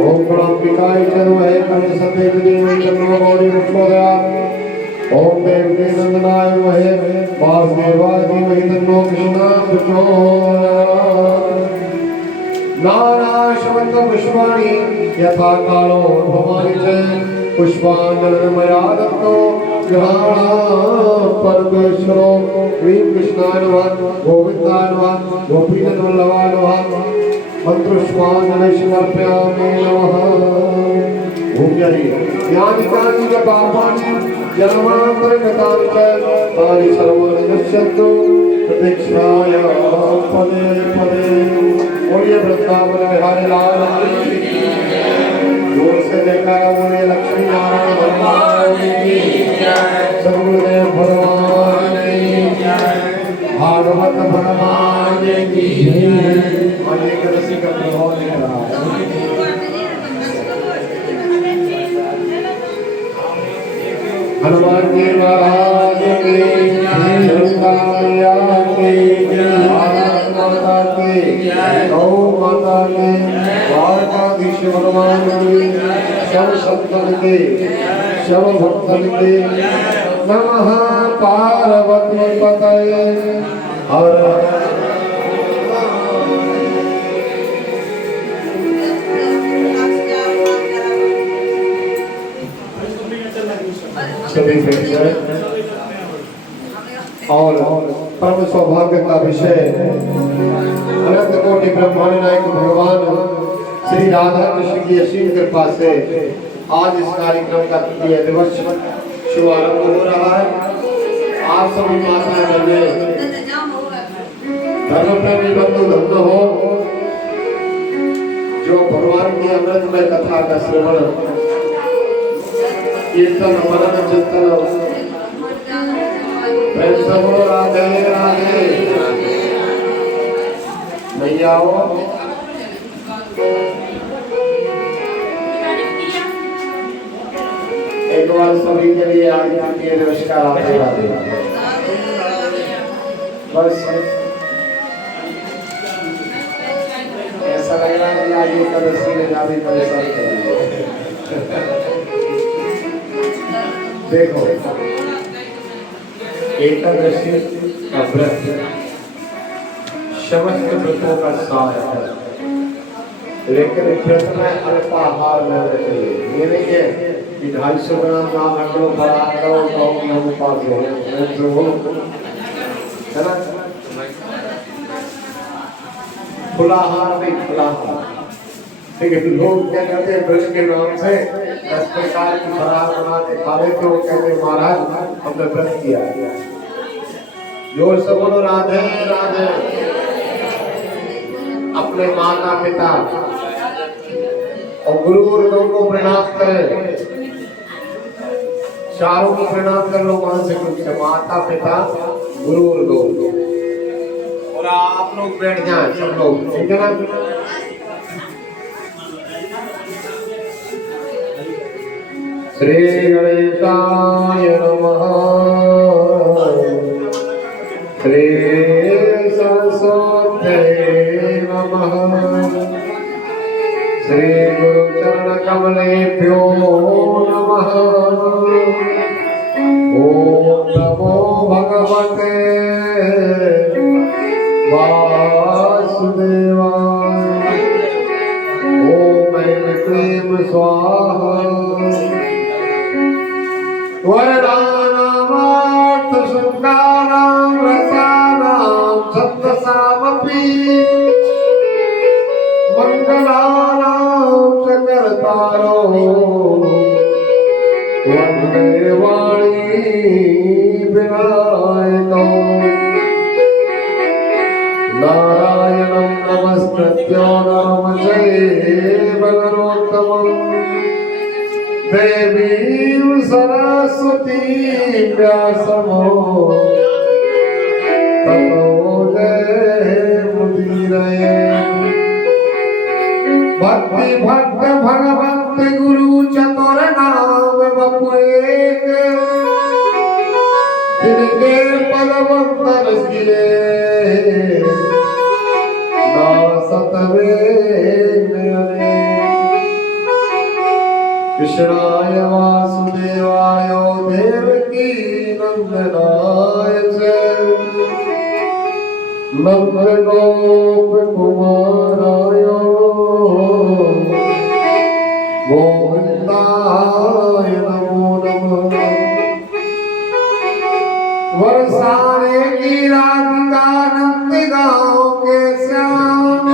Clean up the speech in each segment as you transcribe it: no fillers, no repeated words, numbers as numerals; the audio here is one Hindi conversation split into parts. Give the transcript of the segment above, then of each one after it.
ओम गणाम्बिकाय चरुहे कंठ सफेद देवी चंद्रमा गौरी मुक्तोदया ओम देवकी नंदनाय महे वासुदेवाय धीमहि तन्नो कृष्णः प्रचोदयात् नानाशवन्त पुष्पाणि यथा कालो भवानि च पुष्पाञ्जलिर्मया दत्तो परमेश्वरो ह्रीं कृष्णाय नमः गोविन्दाय नमः गोपीजनवल्लभाय नमः मंत्रुष्पाञ्जलिं समर्पयामि नमः ओम जय यानि कानि च पापानि जन्मान्तरगतानि च तानि सर्वाणि नश्यन्तु प्रतीक्षाय पदे पदे बोलिए वृंदावन बिहारी लाल की जोर से देखा बोले लक्ष्मी नारायण भगवान की सद्गुरुदेव भगवान की भागवत भगवान की अनेक रसी का प्रभाव दिख रहा है। हनुमान जी महाराज की गौ माता के द्वारकाधीश भगवान की शव संतन के शव भक्तन के नमः पार्वती पतये हर सभी और परम सौभाग्य का विषय अनंत कोटि ब्रह्मांड नायक भगवान श्री राधा कृष्ण की असीम कृपा से आज इस कार्यक्रम का तृतीय दिवस शुभारंभ हो रहा है। आप सभी माताएं बहनें धर्म प्रेमी बंधु धन्य हो जो भगवान की अमृतमय कथा का श्रवण कीर्तन मनन चिंतन प्रेम से बोलो राधे राधे मैया हो। एक बार सभी के लिए आज ये नमस्कार राधे राधे। बस ऐसा लग रहा है कि आज ये कदसी ने ज्यादा परेशान कर दिया। देखो एकादशी का व्रत समस्त व्रतों का सार है, लेकिन व्रत में अल्पाहार न रखे। ये नहीं है कि 250 ग्राम नाम रख लो फरार करो तो हम उपास हो है ना। फुलाहार नहीं फुलाहार, ठीक है। लोग क्या कहते हैं ब्रज के नाम से 10 प्रकार की फरार बना के खा लेते हो, कहते महाराज हमने व्रत किया। जोर से बोलो राधे राधे। अपने माता पिता और गुरु गुरुओं को प्रणाम करें, चारों को प्रणाम कर लो मानसिक रूप से, माता पिता गुरु गुरुओं। और आप लोग बैठ जाएं सब लोग, ठीक है ना। श्री गणेशाय नमः, श्री सरस्वत्यै नमः, श्री गुरु चरण कमलेभ्यो नमः। ओम नमो भगवते वासुदेवाय। ओम ऐं क्लीं स्वाहा। वर्णानामर्थ शृंगारां रसानां छन्दसामपि मंगलानां च कर्तारो वन्दे वाणी विनायकौ। नारायणं नमस्कृत्य नरं चैव नरोत्तमं देवीं सरस्वतीं व्यासं ततो जयमुदीरये। भक्ति भक्त भगवंत गुरु चतुर नाम बपु एक, तिनके पद वंदन किए ना सतवे। कृष्णाय वासुदेवाय देवकी नंदनाय च नंदगोप कुमाराय गोविंदाय नमो नमः। बरसाने की राधिका नंद गाँव के श्याम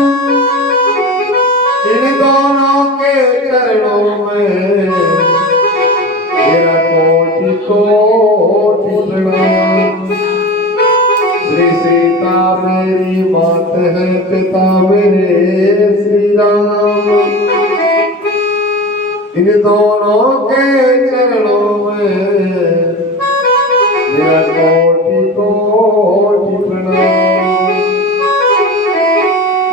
इन दोनों के चरणों में मेरा कोटि कोटि प्रणाम। श्री सीता मेरी मात है पिता मेरे श्री राम इन दोनों के चरणों में मेरा कोटि कोटि प्रणाम।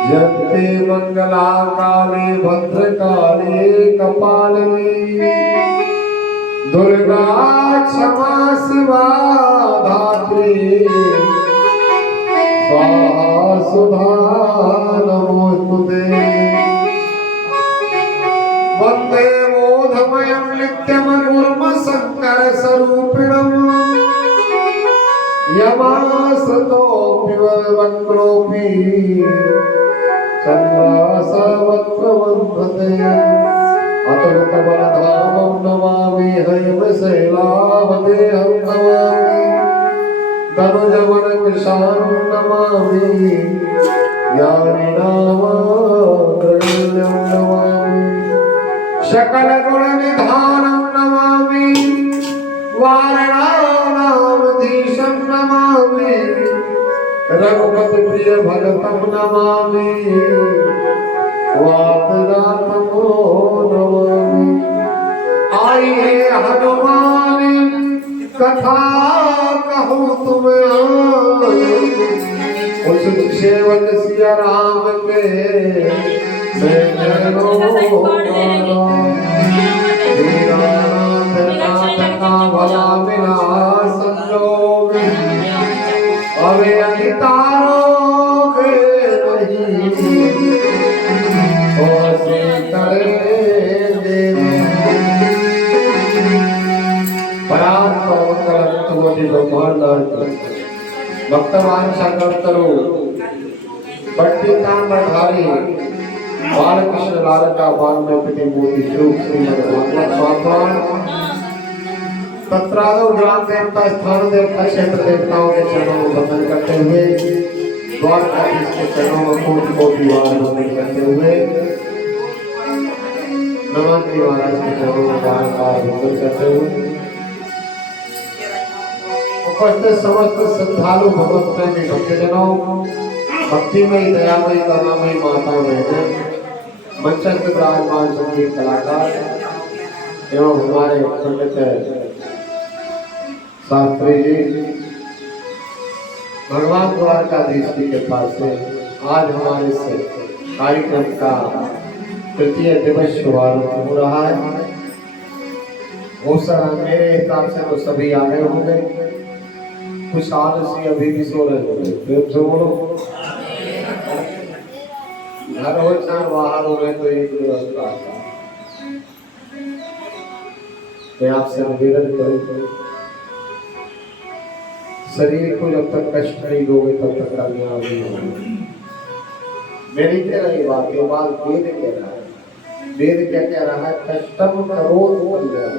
जगते मंगला काले भद्रकाले कपालिनी दुर्गा क्षमा शिवा धात्री स्वाहा सुधा नमोस्तुते। वंदे मोधमयं नित्यं गुरुं शंकर स्वरूपिणं यमासतोऽपि वक्रोऽपि चन्द्रासवक्त्रवन्धते। अतुलितबलधामं नमामि हैमशैलावदेहं नमामि तनुजवनकृशानं नमामि ज्ञानिनामाग्रगण्यं नमामि सकलगुणनिधानं नमामि वारणानामधीशं नमामि रघुपति प्रिय भगतं नमामि वातजातमो नमामि। आई है हनुमान कथा कहूँ तुम्हें उस सेवन सिया राम के भला मिला संजोग अवे अनितारोगे नहीं ओसे करेंगे परात्म मंगलम ब्रह्मांड भक्तवान संकल्परो पट्टिकां बढ़ारी बालकृष्ण लाल का बाल में पिटी मोती श्लोक श्रीमद् भागवत स्वात्मान तत्रादो ग्राम देवता स्थान देवता क्षेत्र देवताओं के चरणों में वंदन करते हुए द्वारकाधीश के चरणों में कोटि कोटि बार वंदन करते हुए नवंती महाराज के चरणों में बार वंदन करते हुए उपस्थित समस्त श्रद्धालु भगवत प्रेमी भक्तजनों भक्तिमयी दयामयी करुणामयी माताओं बहनों मंचस्थ विराजमान संगीत कलाकार एवं हमारे पंडित शास्त्री जी भगवान द्वारकाधीश जी के पास से आज हमारे इस कार्यक्रम का तृतीय दिवस शुभारंभ हो रहा है। मेरे हिसाब से तो सभी आ गए होंगे, कुछ आलसी अभी भी सो रहे होंगे। प्रेम से बोलो। घर हो चाहे बाहर हो गए तो एक व्यवस्था मैं आपसे निवेदन करूं शरीर को जब तक कष्ट नहीं दोगे तब तक कामयाब नहीं होगे। मेरी कह रही बात ये बात वेद कह रहा है। वेद क्या कह रहा है? कष्टम करोत कल्याण।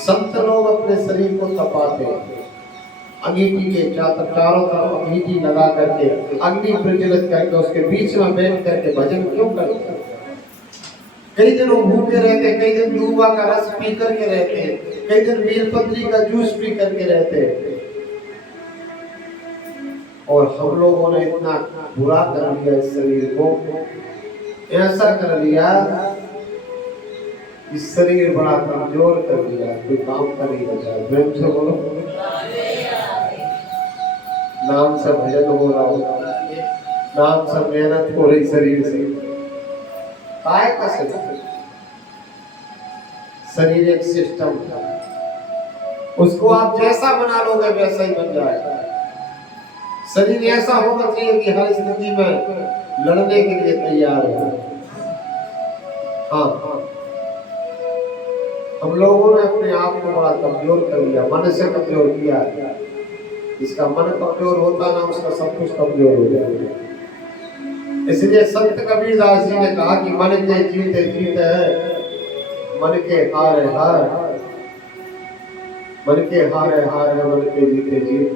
संत लोग अपने शरीर को तपाते अंगीठी के चारों तरफ अंगीठी लगा करके अग्नि प्रज्वलित करके उसके बीच में बैठ करके भजन क्यों करते हैं? कई दिन वो भूखे रहते, कई दिन दूबा का रस पी करके रहते, कई दिन बेलपत्री का जूस पी करके रहते। और हम लोगों ने इतना बुरा कर लिया इस शरीर को, ऐसा कर लिया इस शरीर बड़ा कमजोर कर दिया, कोई काम का नहीं बचा। प्रेम से बोलो। नाम से भजन हो रहा हो, नाम से मेहनत हो रही शरीर से, काय का शरीर एक सिस्टम था, उसको आप जैसा बना लोगे वैसा ही बन जाएगा। शरीर ऐसा होना चाहिए कि हर स्थिति में लड़ने के लिए तैयार हो। हाँ, हम लोगों ने अपने आप को बड़ा कमजोर कर लिया, मन से कमजोर किया है। जिसका मन कमजोर होता ना उसका सब कुछ कमजोर हो जाएगा। इसलिए संत कबीरदास जी ने कहा कि मन के जीते जीत है, मन के हारे हार, मन के हारे हार है, मन के जीते जीत।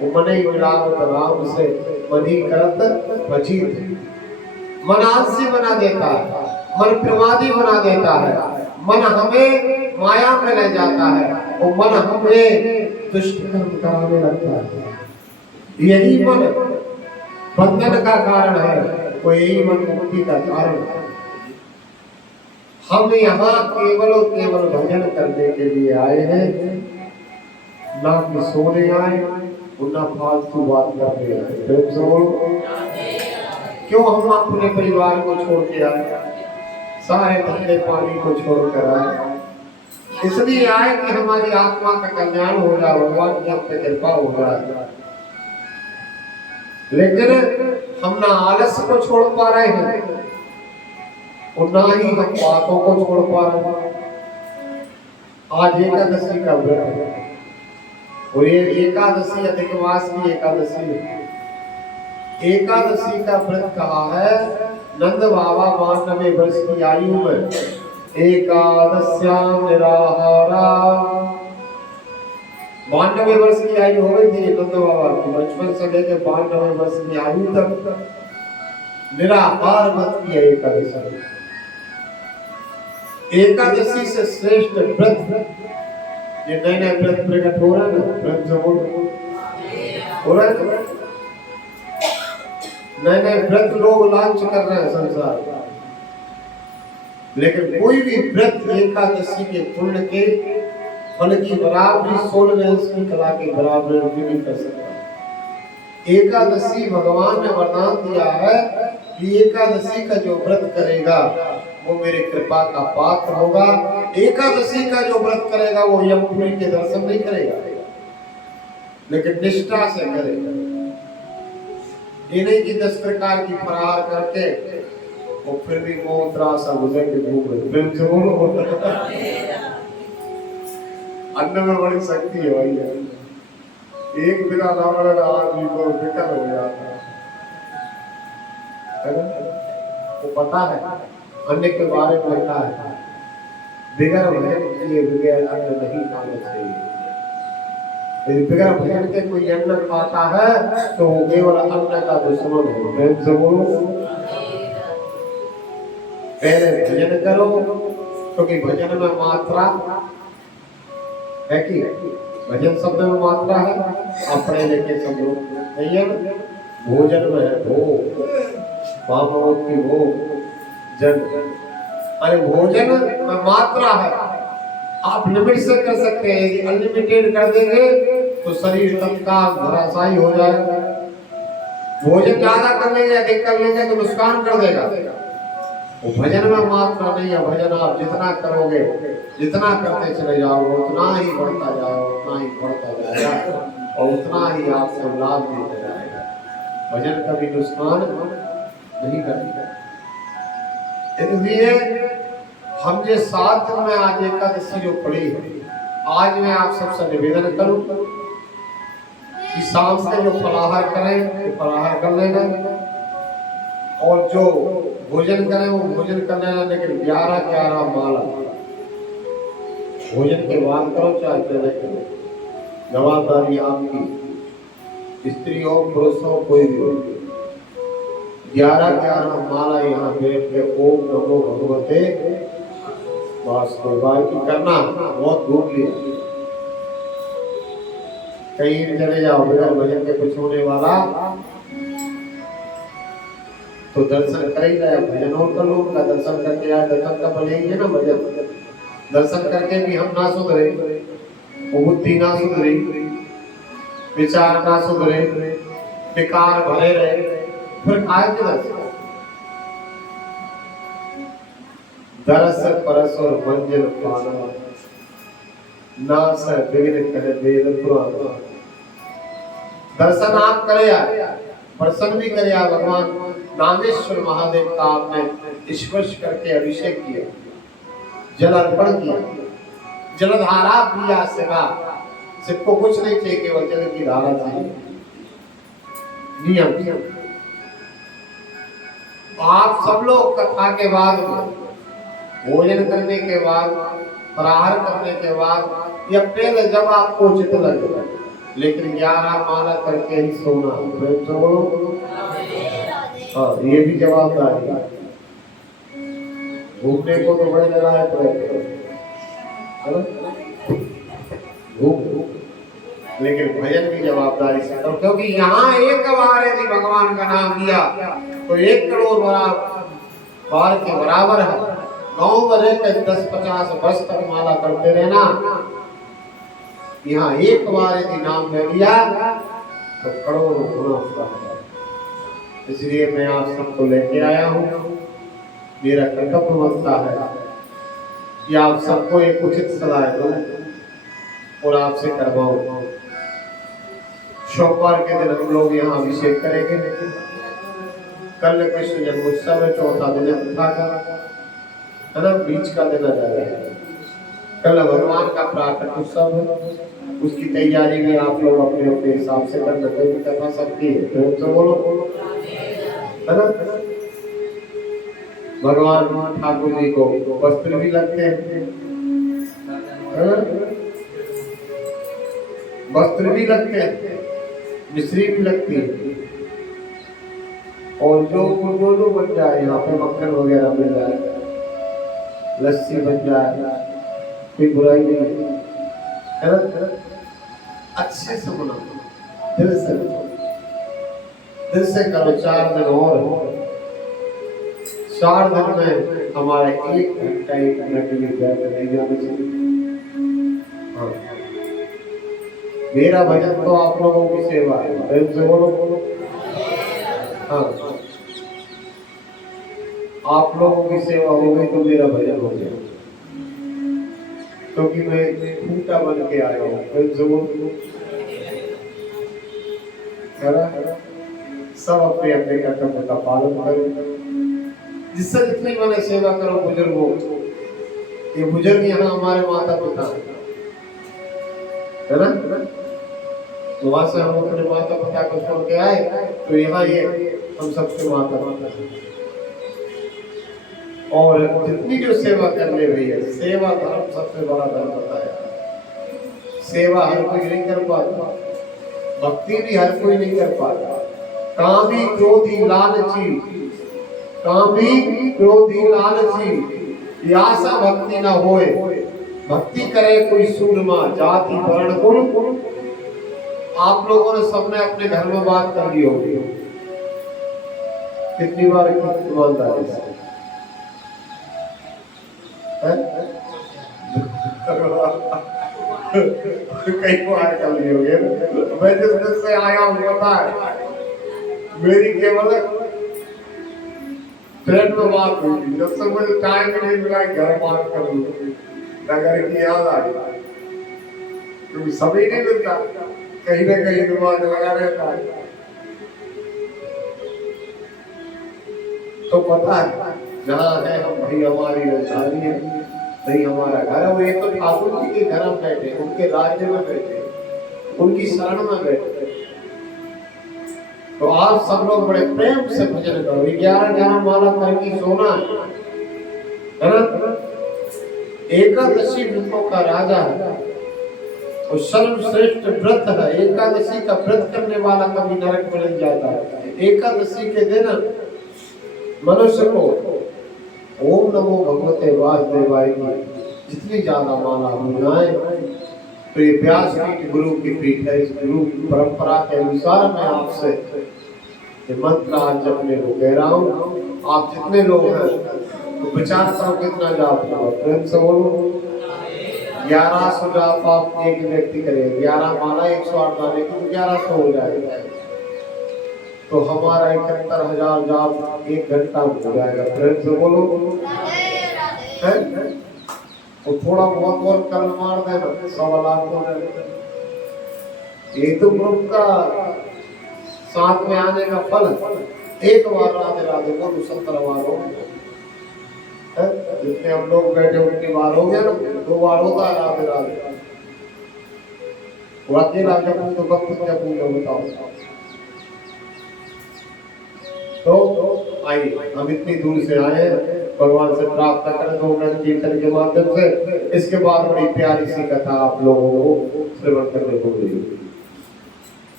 वो मन ही मिलावत राम से, मन ही करत भजीत। मन आलसी बना देता है, मन प्रमादी बना देता है, मन हमें माया में ले जाता है, वो मन हमें दुष्ट कर्म कराने लगता है। यही मन बंधन का कारण है, वो यही मन मुक्ति का कारण है। हम यहाँ केवल और केवल भजन करने के लिए आए हैं, ना कि सोने आए और ना फालतू बात करने आए। क्यों हम अपने परिवार को छोड़ के आए, सारे धंधे पानी को छोड़ कर आए? इसलिए आए कि हमारी आत्मा का कल्याण हो जाए, भगवान की हम पे कृपा हो जाए। लेकिन हम ना आलस को छोड़ पा रहे हैं और ना ही हम बातों को छोड़ पा रहे हैं। आज एकादशी का व्रत है और ये एकादशी अधिकमास की एकादशी है। एकादशी का व्रत कहा है नंद बाबा 92 वर्ष की आयु में एकादश्याम निराहारा। 92 वर्ष की आयु हो गई थी नंद बाबा की। बचपन से लेकर 92 वर्ष की आयु तक निराहार व्रत किया एकादशी। एकादशी से श्रेष्ठ व्रत ये नए नए व्रत प्रकट हो रहा है ना, व्रत जो हो रहा है, नए नए व्रत लोग लॉन्च कर रहे हैं संसार। लेकिन कोई भी व्रत एकादशी के पुण्य के फल की बराबरी 16 की कला के बराबर भी नहीं कर सकता। एकादशी भगवान ने वरदान दिया है कि एकादशी का जो व्रत करेगा वो मेरे कृपा का पात्र होगा। एकादशी का जो व्रत करेगा वो यमपुरी के दर्शन नहीं करेगा, लेकिन निष्ठा से करेगा। ये नहीं कि 10 प्रकार की फरार करके वो फिर भी मोहतरा सा गुजर के घूम रहे। अन्न में बड़ी शक्ति है भाई, एक बिना रावण आदमी को बेकार हो जाता है ना। वो पता है अन्न के बारे में लिखा है बिगर भजन किए बगैर अन्न नहीं खाना चाहिए। यदि बिगर भजन के कोई अन्न खाता है तो वो केवल अन्न का दुश्मन है। प्रेम से बोलो, पहले भजन करो, क्योंकि भजन में मात्रा है कि भजन शब्द में मात्रा है। अपने लेके सब लोग नहीं है, भोजन में है भोग, महामोद की भोग जन। अरे भोजन में मात्रा है, आप लिमिट से कर सकते हैं। यदि अनलिमिटेड कर देंगे तो शरीर तत्काल धराशायी हो जाएगा। भोजन ज्यादा कर लेंगे, अधिक कर लेंगे तो नुकसान कर देगा। वो भजन में मात्रा नहीं है। भजन आप जितना करोगे, जितना करते चले जाओगे, उतना ही बढ़ता जाएगा, उतना ही बढ़ता जाएगा और उतना ही आपको लाभ देता जाएगा। भजन कभी नुकसान नहीं करता। इसलिए हम ये 7 दिन में आज एकादशी जो पड़ी है, आज मैं आप सबसे निवेदन करूं कि शाम से जो फलाहार करें तो फलाहार कर लेना, और जो भोजन करें वो भोजन कर लेना, लेकिन 11-11 माला भोजन के बाद करो चाहे पहले करो। जवाबदारी आपकी, स्त्री हो पुरुष हो कोई भी हो। 11-11 माला यहाँ बैठ के ओम नमो भगवते वासुदेवाय की करना। बहुत भूख लिया, कहीं भी चले जाओ बिना भजन के कुछ होने वाला तो दर्शन कर ही रहे। भजन और कर लो, उनका दर्शन करके आए, दर्शन का भले ही है ना भजन। दर्शन करके भी हम ना सुधरे, बुद्धि ना सुधरी, विचार ना सुधरे, विकार भरे रहे, फिर आए के दर्शन। दरस परस और मंजिल पाना, नास विघ्न कहे वेद पुराण। दर्शन आप करे आए, प्रसन्न भी करे आए। भगवान नागेश्वर महादेव का आपने स्पर्श करके अभिषेक किया, जल अर्पण किया, जलधारा पिया सेवा, सबको कुछ नहीं चाहिए, केवल जल की धारा चाहिए। नियम आप सब लोग कथा के बाद, भोजन करने के बाद, प्रहार करने के बाद या पहले जब आपको उचित लगे, लेकिन 11 माला करके ही सोना। हाँ, ये भी जवाबदारी है। घूमने को तो बड़े लगाए लेकिन भजन की जवाबदारी से करो, क्योंकि यहाँ एक बार यदि भगवान का नाम लिया तो 1 करोड़ बार के बराबर है। 9 बजे तक 10-50 वर्ष तक माला करते रहना। यहाँ एक बार यदि नाम ले लिया तो करोड़ों गुना। इसलिए मैं आप सबको लेके आया हूँ। मेरा कर्तव्य बनता है कि आप सबको एक उचित सलाह दूं और आपसे करवाऊं। सोमवार के दिन हम लोग यहाँ अभिषेक करेंगे। कल कृष्ण जन्मोत्सव है, चौथा दिन कथा का है ना, बीच का दिन आ जाएगा। कल भगवान का प्राकट उत्सव है, उसकी तैयारी में आप लोग अपने अपने हिसाब से करना। कोई कथा सबकी है तो बोलो है ना। भगवान ठाकुर जी को वस्त्र भी लगते हैं, वस्त्र भी लगते हैं, मिश्री भी लगती है। और जो बन जाए, यहाँ पे मक्खन वगैरह मिल जाए, लस्सी बन जाए, कोई बुराई नहीं है ना। अच्छे से मनाओ, दिल से करो। 4 दिन और, 4 दिन में हमारा 1 घंटा 1 मिनट भी व्यर्थ नहीं जाना चाहिए। हाँ, मेरा भजन तो आप लोगों की सेवा है। प्रेम से बोलो। हाँ, आप लोगों की सेवा हो गई तो मेरा भजन हो गया, क्योंकि मैं खूंटा बन के आया हूँ। प्रेम से बोलो। सब अपने अपने कर्तव्य का पालन करो, जिससे जितनी मैंने सेवा करो बुजुर्गों। ये बुजुर्ग यहाँ हमारे माता पिता है ना। तो वहां से हम अपने माता पिता को छोड़ के आए, तो यहाँ ये हम सबके माता पिता। और जितनी जो सेवा करने हुई है, सेवा धर्म सबसे बड़ा धर्म होता है। सेवा हर कोई नहीं कर पाता, भक्ति भी हर कोई नहीं कर पाता। कामी क्रोधी लालची, कामी क्रोधी लालची, आशा भक्ति न होए। भक्ति करे कोई सूरमा, जाति वर्ण कुल। आप लोगों ने सबने अपने घर में बात कर ली होगी, कितनी बार की ईमानदारी से कई बार कर ली होगी। मैं जिस दिन से आया हूँ पता है, मेरी केवल ट्रेन में बात हुई थी। जब से मुझे टाइम नहीं मिला घर बात कर लूं, नगर की याद आई, क्योंकि समय नहीं मिलता, कहीं ना कहीं दिमाग लगा रहता है। तो पता है जहाँ है हम, भाई हमारी राजधानी है, नहीं हमारा घर है। वो एक तो ठाकुर जी के घर में बैठे, उनके राज्य में बैठे, उनकी शरण में बैठे। तो आप सब लोग बड़े प्रेम से भजन करो। 11 माला करके सोना है ना। एकादशी व्रतों का राजा है और सर्वश्रेष्ठ व्रत है। एकादशी का व्रत करने वाला कभी नरक में नहीं जाता है। एकादशी के दिन मनुष्य को ओम नमो भगवते वासुदेवाय की जितनी ज्यादा माला हो जाए, तो ये व्यास पीठ गुरु की पीठ है। इस गुरु परंपरा के अनुसार मैं आपसे मंत्र आज जपने को कह रहा हूँ। आप जितने लोग हैं तो विचार करो कितना जाप होगा। प्रेम से बोलो। 1100 जाप आप एक व्यक्ति करें, 11 माला 108 दाने की, 1100 हो जाएगा। तो हमारा 71,000 जाप 1 घंटा हो जाएगा। प्रेम से बोलो। तो थोड़ा बहुत और कल मार देना, 1.25 लाख हो जाएगा। ये तो ग्रुप का साथ में आने का फल। एक बार राधे राधे बोलो, 70 बार हो। जितने हम लोग बैठे उतनी बार हो गया ना, 2 बार होता है राधे राधे। वो अकेला जब तो वक्त जब बताओ। तो आइए हम इतनी दूर से आए, भगवान से प्रार्थना करें 2 मिनट कीर्तन के माध्यम से। इसके बाद बड़ी प्यारी सी कथा आप लोगों को श्रवण करने को मिलेगी।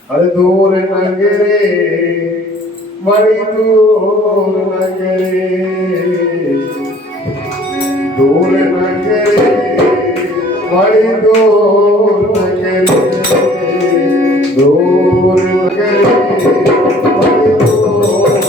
अरे दूर नगरे बड़ी दूर नगरे, दूर नगरे बड़ी दूर नगरे, दूर नगरे बड़ी दूर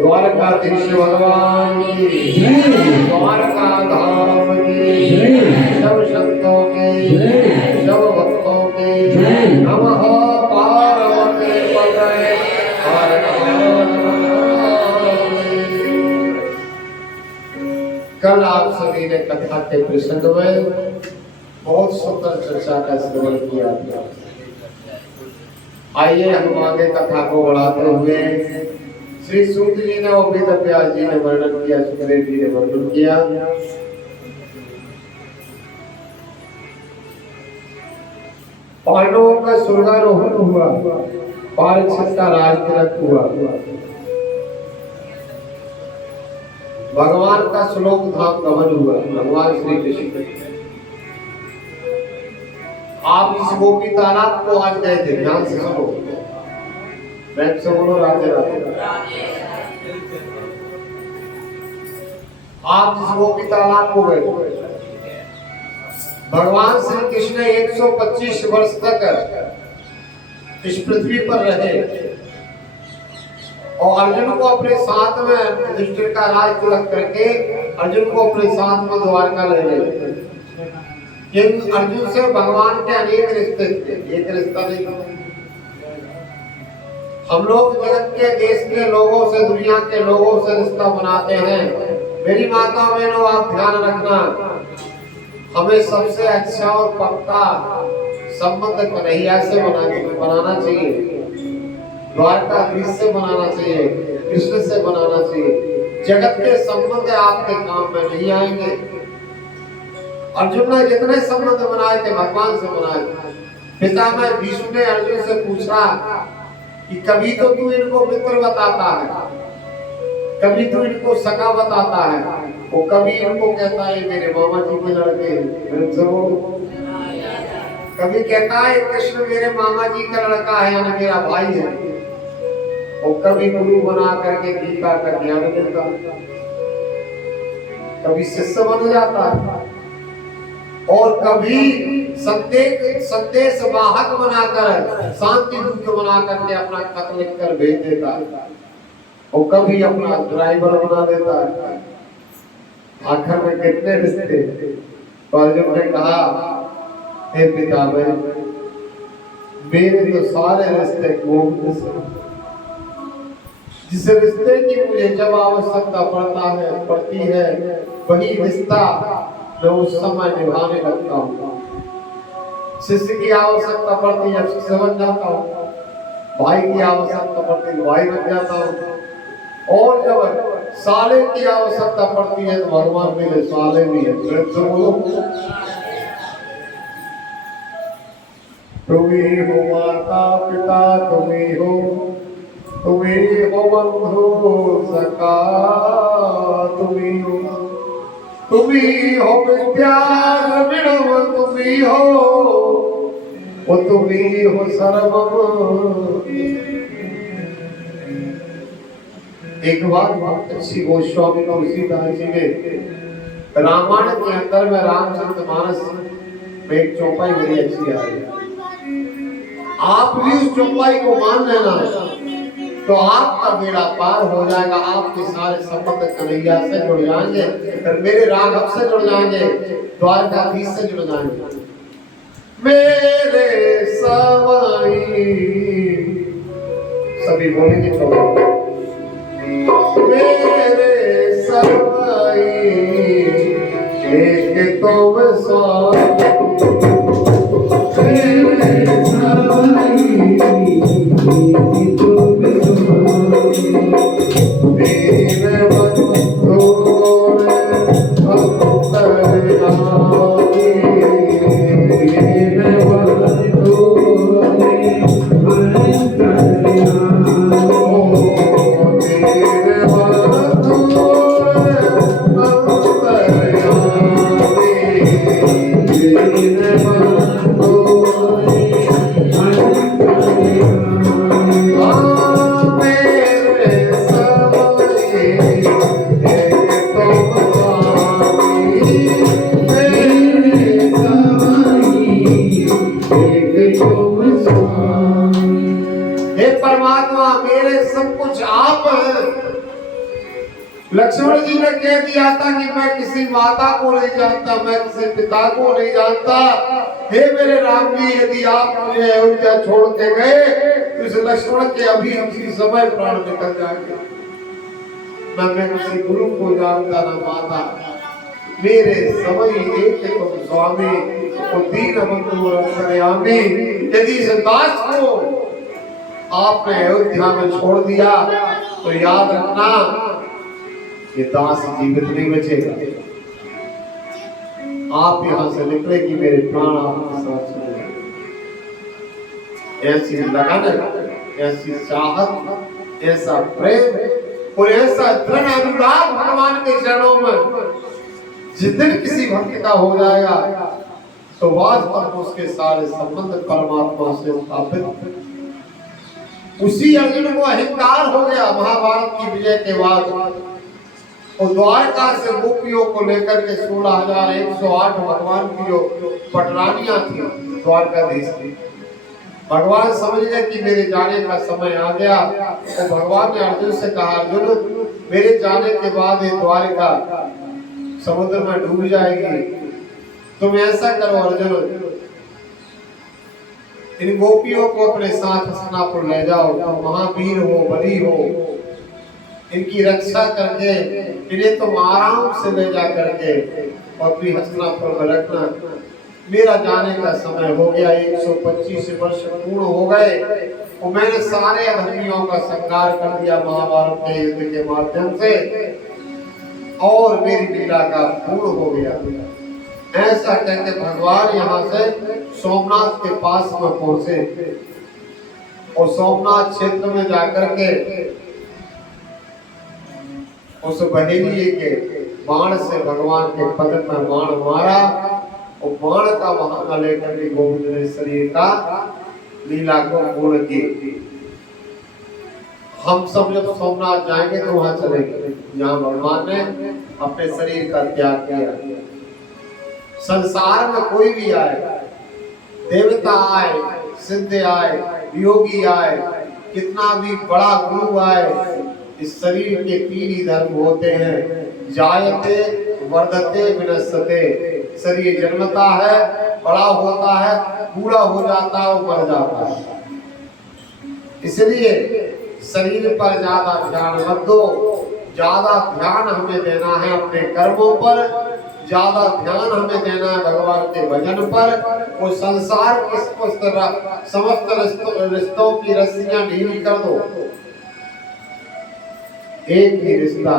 द्वारकाधीश भगवान की द्वारका धाम की सब संतों की सब भक्तों की नमः पार्वती पतये हर हर। कल आप सभी ने कथा के प्रसंग में बहुत सुंदर चर्चा का श्रवण किया था। आइए हम आगे कथा को बढ़ाते हुए श्री सूत जी ने और वेद व्यास जी ने वर्णन किया, सुखदेव जी ने वर्णन किया। पांडवों का स्वर्गारोहण हुआ, परीक्षित का राज तिलक हुआ। भगवान का श्लोक धाम गमन हुआ, भगवान श्री कृष्ण। आप इस गोपी तालाब को आज गए थे, ध्यान से सुनो, प्रेम से बोलो राधे राधे। आप जिस गोपी तालाब को गए, भगवान श्री कृष्ण 125 वर्ष तक इस पृथ्वी पर रहे और अर्जुन को अपने साथ में युधिष्ठिर का राज तिलक करके अर्जुन को अपने साथ में द्वारका ले गए। ये अर्जुन से भगवान के अनेक रिश्ते थे, एक रिश्ता नहीं। हम लोग जगत के देश के लोगों से, दुनिया के लोगों से रिश्ता बनाते हैं। मेरी माता बहनों, आप ध्यान रखना, हमें सबसे अच्छा और पक्का संबंध कन्हैया से बनाना चाहिए, द्वारकाधीश से बनाना चाहिए, कृष्ण से बनाना चाहिए। जगत के संबंध आपके काम में नहीं आएंगे। अर्जुन ने जितने संबंध बनाए थे भगवान से बनाए। पितामह भीष्म ने अर्जुन से पूछा कि कभी तो तू इनको मित्र बताता है, कभी तू इनको सखा बताता है, वो कभी इनको कहता है मेरे मामा जी के लड़के, कभी कहता है कृष्ण मेरे मामा जी का लड़का है यानी मेरा भाई है, और कभी गुरु बना करके गीता का ज्ञान देता, कभी शिष्य बन जाता है, और कभी संदेश वाहक बनाकर, शांति दूत बनाकर के अपना खत लिखकर भेज देता है, और कभी अपना ड्राइवर बना देता है। आखिर में कितने रिश्ते। तो अर्जुन ने कहा हे पितामह, मेरे तो सारे रिश्ते गोविंद से, जिस रिश्ते की मुझे जब आवश्यकता पड़ती है वही रिश्ता मैं उस समय निभाने लगता हूँ। शिष्य की आवश्यकता पड़ती है शिष्य बन जाता हूँ, भाई की आवश्यकता पड़ती है भाई बन जाता हूँ, और जब साले की आवश्यकता पड़ती है तो भगवान मेरे साले भी है। तुम्ही हो माता पिता, तुम्ही हो बंधु सखा, तुम्ही हो विद्या द्रविणम, तुम्ही हो सर्वम। एक बात बहुत अच्छी गोस्वामी तुलसीदास जी ने रामायण के अंदर में रामचरितमानस में एक चौपाई बड़ी अच्छी आ रही है। आप भी उस चौपाई को मान लेना तो आपका बेड़ा पार हो जाएगा। आपके सारे संबंध कन्हैया से जुड़ जाएंगे, फिर मेरे राघव से जुड़ जाएंगे, द्वारकाधीश से जुड़ जाएंगे। मेरे सवाई सभी बोलेंगे चौपाई। मेरे सवाई एक तुम स्वामी, मेरे सवाई एक तुम स्वामी, मेरे बंधु अंतर्यामी, मेरे बंधु लक्ष्मण जी ने कह दिया था कि मैं किसी माता को नहीं जानता, मैं किसी पिता को नहीं जानता। हे मेरे राम जी, यदि आप मुझे अयोध्या छोड़ के गए तो इस लक्ष्मण के अभी इसी समय प्राण निकल जाएंगे। न मैं किसी गुरु को जानता न माता, मेरे समय एक तुम स्वामी, दीन बंधु अंतर्यामी। यदि इस दास को आपने अयोध्या में छोड़ दिया तो याद रखना ये दास जीवित नहीं बचेगा। आप यहां से निकले कि मेरे प्राण आपके साथ चले जाएं। ऐसी लगन, ऐसी चाहत, ऐसा प्रेम और ऐसा दृढ़ अनुराग भगवान के चरणों में जिस दिन किसी भक्त का हो जाएगा तो वास्तव में उसके सारे संबंध परमात्मा से स्थापित। उसी अर्जुन को अहंकार हो गया महाभारत की विजय के बाद, और द्वारका से गोपियों को लेकर के 16,108 भगवान की जो पटरानियां थी द्वारकाधीश की, भगवान समझ गए कि मेरे जाने का समय आ गया, तो भगवान ने अर्जुन से कहा, अर्जुन मेरे जाने के बाद ये द्वारिका समुद्र में डूब जाएगी, तुम ऐसा करो अर्जुन, इन गोपियों को अपने साथ हस्तिनापुर ले जाओ, महावीर हो, बली हो, इनकी रक्षा करके इन्हें तुम आराम से ले जा करके और अपनी हस्तिनापुर में रखना। मेरा जाने का समय हो गया, 125 वर्ष पूर्ण हो गए और मैंने सारे अधर्मियों का संहार कर दिया महाभारत के युद्ध के माध्यम से, और मेरी लीला का पूर्ण हो गया। ऐसा कहते भगवान यहाँ से सोमनाथ के पास में पहुंचे और सोमनाथ क्षेत्र में जाकर के उस बहेलिए के बाण से भगवान के पद में बाण मारा और बाण का बहाना लेकर के गोविंद ने शरीर का लीला को पूर्ण की। हम सब जब सोमनाथ जाएंगे तो वहां चलेंगे जहाँ भगवान ने अपने शरीर का त्याग किया। संसार में कोई भी आए, देवता आए, सिद्ध आए, योगी आए, कितना भी बड़ा गुरु आए, इस शरीर के 3 ही धर्म होते हैं, जायते, वर्धते, विनश्यते। शरीर जन्मता है, बड़ा होता है, बूढ़ा हो जाता है और मर जाता है। इसलिए शरीर पर ज्यादा ध्यान मत दो, ज्यादा ध्यान हमें देना है अपने कर्मों पर, ज्यादा ध्यान हमें देना है भगवान के भजन पर। वो संसार के समस्त रिश्तों की रस्सियां ढीली कर दो, एक ही रिश्ता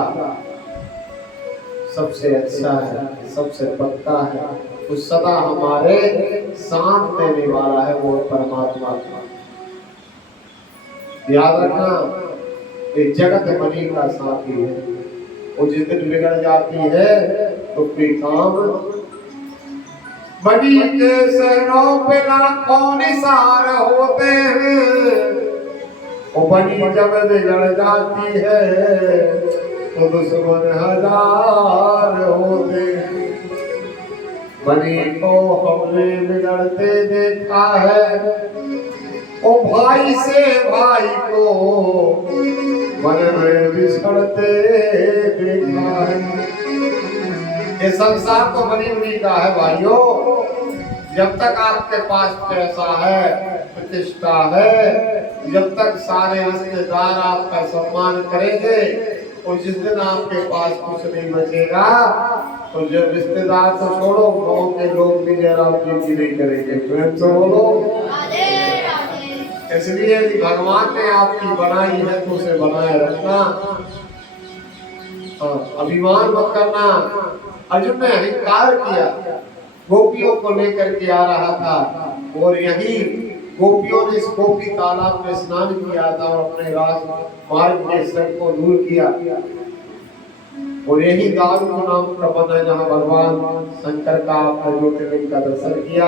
सबसे अच्छा है, सबसे पक्का है, वो सदा हमारे साथ देने वाला है, वो परमात्मा। याद रखना, ये जगत बनी का साथी है, वो जिस दिन बिगड़ जाती है तो कोई काम। बनी के शरणों पे लाखों निसार होते हैं, वो बनी जब बिगड़ जाती है तो दुश्मन 1000 होते हैं। बनी को हमने बिगड़ते देखा है, ओ भाई से भाई को मन में बिछड़ते देखा है। ये संसार तो बनी हुई का है भाइयों। जब तक आपके पास पैसा है, प्रतिष्ठा है, जब तक सारे रिश्तेदार आपका सम्मान करेंगे, और जिस दिन आपके पास कुछ नहीं बचेगा तो जब रिश्तेदार तो छोड़ो, गांव के लोग भी जयराम जी की नहीं करेंगे। प्रेम से बोलो। इसलिए यदि भगवान ने आपकी बनाई है तो उसे बनाए रखना, अभिमान मत करना। अर्जुन ने अहंकार किया, गोपियों को लेकर के आ रहा था और यही गोपियों ने इस गोपी तालाब में स्नान किया था और अपने राज मार्ग के श्रम को दूर किया। और यही दारुक नाम का वन है जहाँ भगवान शंकर का आपने ज्योतिर्लिंग का दर्शन किया।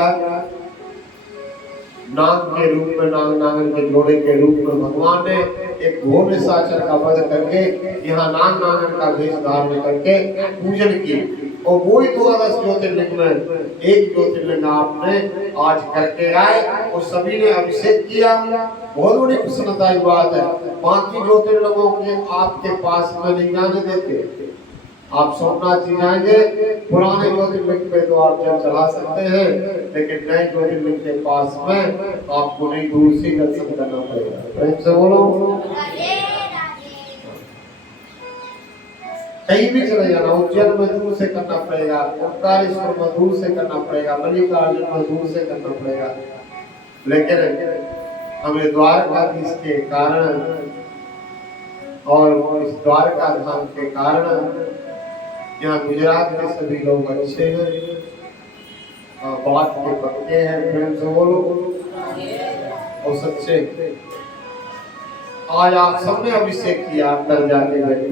नाग के रूप में, नाग नागन के जोड़े के रूप में भगवान ने एक घोर निशाचर का वध करके यहाँ नाग नागन का वेश धारण करके पूजन की। और वही 12 ज्योतिर्लिंग में एक ज्योतिर्लिंग आपने आज करके आए और सभी ने अभिषेक किया। बहुत बड़ी प्रसन्नता की बात है। बाकी ज्योतिर्लिंगों के आपके पास में नहीं जाने देते। आप सोमनाथ जी जाएंगे, पुराने ज्योतिर्लिंग पे तो आप जल चढ़ा सकते हैं, लेकिन नए ज्योतिर्लिंग के पास में आपको नहीं, दूर से दर्शन करना पड़ेगा। प्रेम से बोलो। कहीं भी चले जाना, उज्जैन में दूर से करना पड़ेगा, ओंकारेश्वर में दूर से करना पड़ेगा, मल्लिकार्जुन में दूर से करना पड़ेगा, लेकिन हमें द्वारकाधीश के कारण और इस द्वारका धाम के कारण यहाँ गुजरात के सभी लोग अच्छे हैं, बात के पक्के हैं, प्रेम से बोलो, और सच्चे। आज आप सबने अभिषेक किया, अंदर जाके बैठे,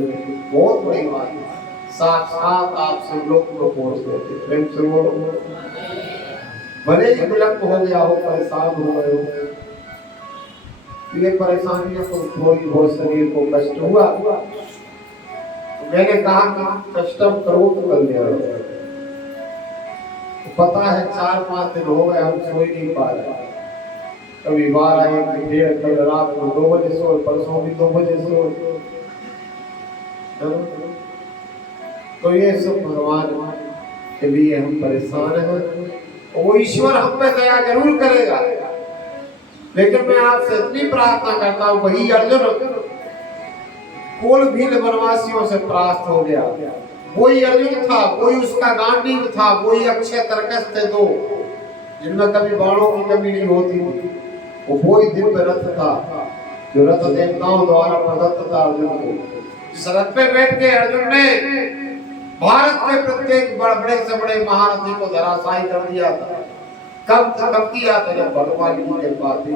बहुत बड़ी बात है। साक्षात आप सब लोग को पहुंच गए, प्रेम से बोलो। भले ही विलंब हो गया हो, परेशान हो गए हो, ये परेशानियों को थोड़ी बहुत शरीर को कष्ट हुआ, मैंने कहा कि कष्ट करो तो कर लिया। तो पता है 4-5 दिन हो गए हम सो ही नहीं पा रहे। कभी 12, 1, 1:30, कल रात को 2 बजे सो, परसों भी 2 बजे सो। तो ये सब भगवान के लिए हम परेशान हैं। वो ईश्वर हम पे दया जरूर करेगा, लेकिन मैं आपसे इतनी प्रार्थना करता हूँ, वही अर्जुन कोल भील वनवासियों से परास्त हो गया, वही अर्जुन था, वही उसका गांडीव था, वही अक्षय तर्कस थे 2 जिनमें कभी बाणों की कमी नहीं होती थी। वही दिव्य रथ था जो रथ देवताओं द्वारा प्रदत्त था अर्जुन को। इस रथ पे बैठ के अर्जुन ने भारत के प्रत्येक बड़े से बड़े महारथी को धराशायी कर दिया था। कब किया था? जब भगवान की कृपा थी,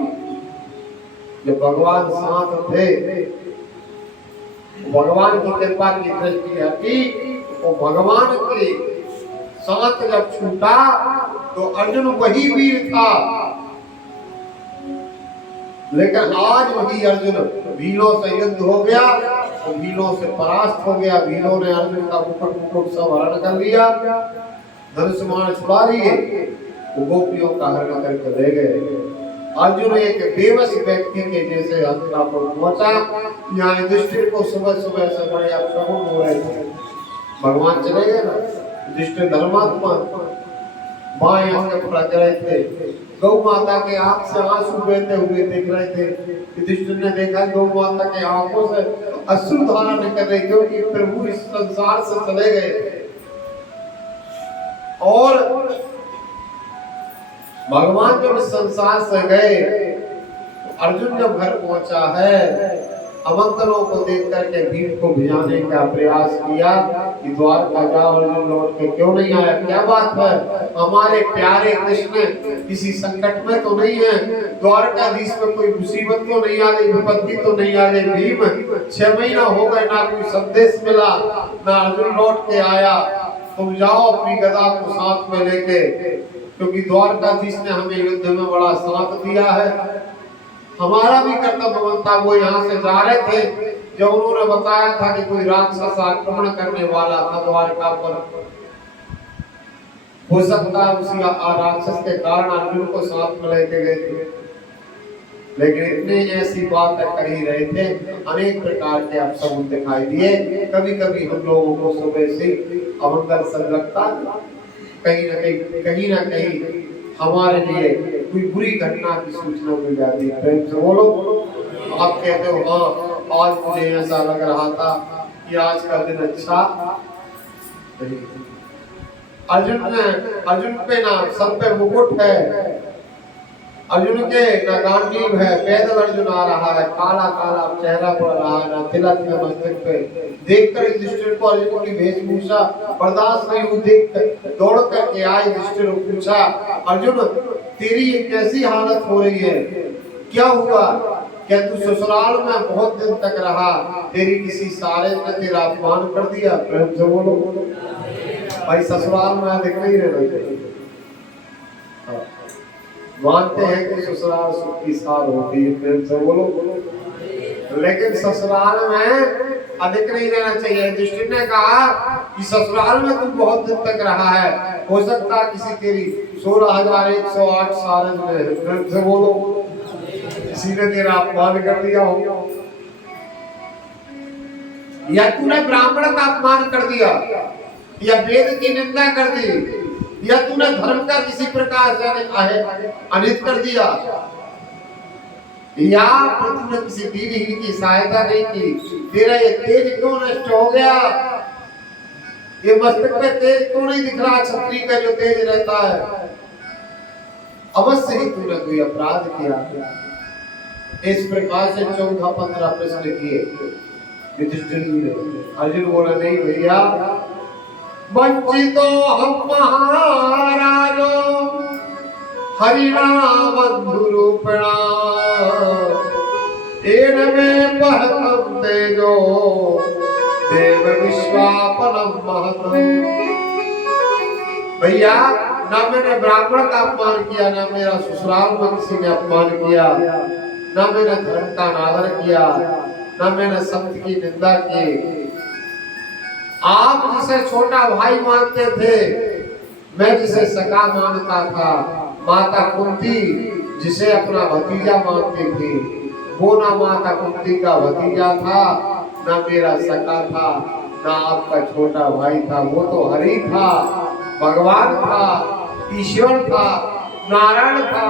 जब भगवान साथ थे, भगवान की कृपा की दृष्टि हटी, वो भगवान के साथ जब छूटा तो अर्जुन वही वीर था। लेकिन आज वही अर्जुन भीलों से युद्ध हो गया, तो भीलों से परास्त हो गया। भीलों ने अर्जुन का मुकुट सब हरण कर लिया, धनुष्मान छुड़ा लिए, वो गोपियों का हरण करके ले गए। अर्जुन एक बेबस व्यक्ति के जैसे हस्तिनापुर पहुंचा। यहाँ युधिष्ठिर को सुबह सुबह से बड़े अपशकुन हो रहे थे। भगवान चले गए ना, युधिष्ठिर धर्मात्मा बाएं अंग पर रहे थे, गौ माता के आंख से आंसू बहते हुए देख रहे थे। युधिष्ठिर ने देखा गौ माता के आंखों से अश्रु धारा निकल रही, क्योंकि प्रभु इस संसार से चले गए। और भगवान जब इस संसार से गए, अर्जुन जब घर पहुंचा है, अमंगलों को देख करके भीड़ को भिजाने का प्रयास किया कि द्वारका जाओ, अर्जुन लौट के क्यों नहीं आया? क्या बात है, हमारे प्यारे कृष्ण किसी संकट में तो नहीं है? द्वारकाधीश में कोई मुसीबत तो नहीं आ गई, विपत्ति तो नहीं आ गई? भीम 6 महीना हो गए, ना कोई संदेश मिला, ना अर्जुन लौट के आया। तुम जाओ अपनी गदा को साथ में लेके, क्योंकि द्वारकाधीश ने हमें युद्ध में बड़ा साथ दिया है। हमारा भी कर्तव्य बनता। वो यहाँ से जा रहे थे, जब उन्होंने बताया था कि कोई राक्षस आक्रमण करने वाला था द्वारका पर, हो सकता है उसी राक्षस के कारण अर्जुन को साथ में लेके गए थे। लेकिन इतने ऐसी बात कर ही रहे थे, अनेक प्रकार के अपशकुन दिखाई दिए। कभी कभी हम लोगों को सुबह से अमंगल संगता, कहीं ना कहीं हमारे लिए कोई बुरी घटना की सूचना मिल जाती है। प्रेम से बोलो। आप कहते हो हाँ आज मुझे ऐसा लग रहा था कि आज का दिन अच्छा। अर्जुन पे ना सर पे मुकुट है, अर्जुन के ना गांडीव है, पैदल अर्जुन आ रहा है, काला काला चेहरा पड़ रहा है, ना तिलक है मस्तक पे। देखकर युधिष्ठिर को अर्जुन की वेशभूषा बर्दाश्त नहीं हुई, देखकर दौड़ करके आए युधिष्ठिर को पूछा, अर्जुन तेरी ये कैसी हालत हो रही है, क्या हुआ? क्या तू ससुराल में बहुत दिन तक रहा, तेरी किसी सारे ने तेरा अपमान कर दिया? प्रेम से बोलो। भाई ससुराल में अधिक नहीं रहना चाहिए। मानते हैं कि ससुराल सुख की सार होती है, प्रेम से बोलो, लेकिन ससुराल में अधिक नहीं रहना चाहिए। युधिष्ठिर ने कहा कि ससुराल में तू बहुत दिन तक रहा है, हो सकता है किसी तेरी 16,108 साल में, प्रेम से बोलो, किसी ने तेरा अपमान कर दिया हो, या तूने ब्राह्मण का अपमान कर दिया, या वेद की निंदा कर दी, या तूने धर्म का किसी प्रकार से अनित कर दिया, या तूने किसी दीनहीन की सहायता नहीं की, तेरा ये तेज क्यों नष्ट हो गया? ये मस्तक पे तेज क्यों नहीं दिख रहा? छतरी का जो तेज रहता है, अवश्य ही तूने कोई अपराध किया। इस प्रकार से 14-15 प्रश्न किए युधिष्ठिर जी ने। अर्जुन बोला नहीं भैया, वंचितो हम महाराजो हरिनाम बंधुरूपिणा एन में बहतम तेजो देव विश्वापनम महतम। भैया ना मैंने ब्राह्मण का अपमान किया, ना मेरा ससुराल में किसी ने अपमान किया, ना मैंने धर्म का अनादर किया, ना मैंने संत की निंदा की। आप जिसे छोटा भाई मानते थे, मैं जिसे सखा मानता था, माता कुंती जिसे अपना भतीजा मानती थी, वो ना माता कुंती का भतीजा था, ना मेरा सखा था, ना आपका छोटा भाई था। वो तो हरि था, भगवान था, ईश्वर था, नारायण था,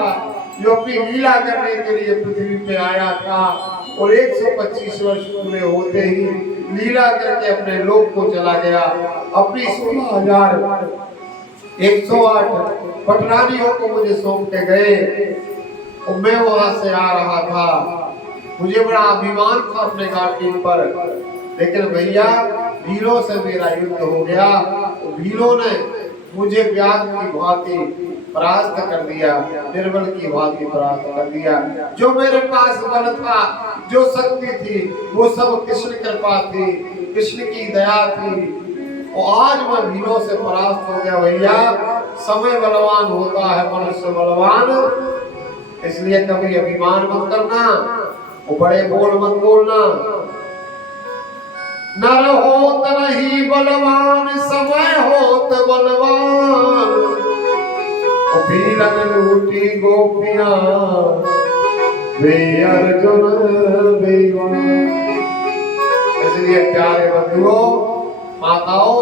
जो अपनी लीला करने के लिए पृथ्वी पे आया था और 125 वर्ष पूरे होते ही लीला करके अपने लोक को चला गया। अपनी 16,108 पटरानियों को मुझे सौंप के गए और मैं वहां से आ रहा था। मुझे बड़ा अभिमान था अपने घाटी पर, लेकिन भैया भीलों से मेरा युद्ध हो गया। भीलों ने मुझे व्याध की भांति परास्त कर दिया, निर्बल की भांति परास्त कर दिया। जो मेरे पास बल था, जो शक्ति थी, वो सब कृष्ण कृपा थी, कृष्ण की दया थी। और आज मैं भीलों से परास्त हो गया। भैया समय बलवान होता है, मनुष्य बलवान। इसलिए कभी अभिमान मत करना, वो बड़े बोल मत बोलना। नर होत नहीं बलवान, समय होत बलवान। भीलन लूटी गोपियां, वे अर्जुन बेईमान। इसलिए प्यारे बंधुओं, माताओं,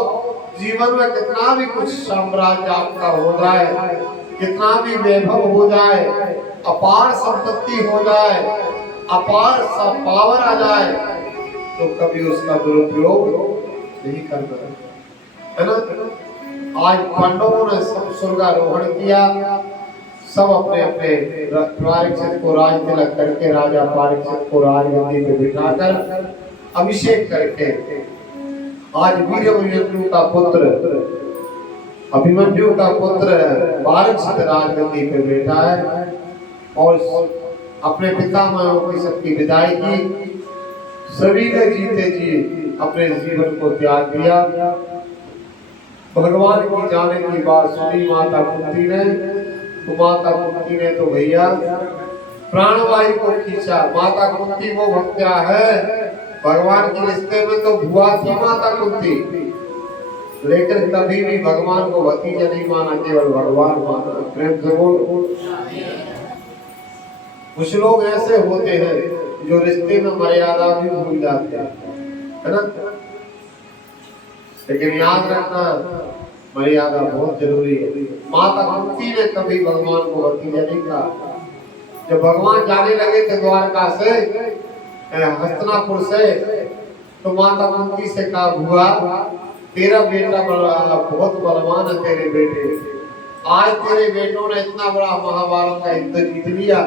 जीवन में कितना भी कुछ साम्राज्य आपका हो जाए, कितना भी वैभव हो जाए, अपार संपत्ति हो जाए, अपार पावर आ जाए, तो कभी उसका दुरुपयोग नहीं करना, है ना। आज पांडवों ने सब स्वर्गारोहण किया, सब अपने अपने परीक्षित को राज तिलक करके, राजा परीक्षित को राजगद्दी पे बिठाकर अभिषेक करके आज वीरअभिमन्यु का पुत्र, अभिमन्यु का पुत्र परीक्षित राजगद्दी पे बैठा है और अपने पितामहों की सबकी विदाई की। सभी ने जीते जी अपने जीवन को त्याग दिया। भगवान की जाने की बात सुनी माता कुंती ने, तो माता कुंती ने तो भैया प्राणवायु को खींचा। माता कुंती वो भक्त्या है, भगवान के रिश्ते में तो भुआ थी माता कुंती, लेकिन कभी भी भगवान को भतीजा नहीं माना, केवल भगवान माना। प्रेम से बोलो। कुछ लोग ऐसे होते हैं जो रिश्ते में मर्यादा भी भूल जाते हैं, है ना। लेकिन याद रखना, मर्यादा बहुत जरूरी है। माता कुंती ने कभी भगवान को भतीजा नहीं कहा। जब भगवान जाने लगे थे द्वारका से, हस्तिनापुर से, तो माता कुंती से कहा, बुआ तेरा बेटा बहुत बलवान है, तेरे बेटे, आज तेरे बेटों ने इतना बड़ा महाभारत का युद्ध जीत लिया।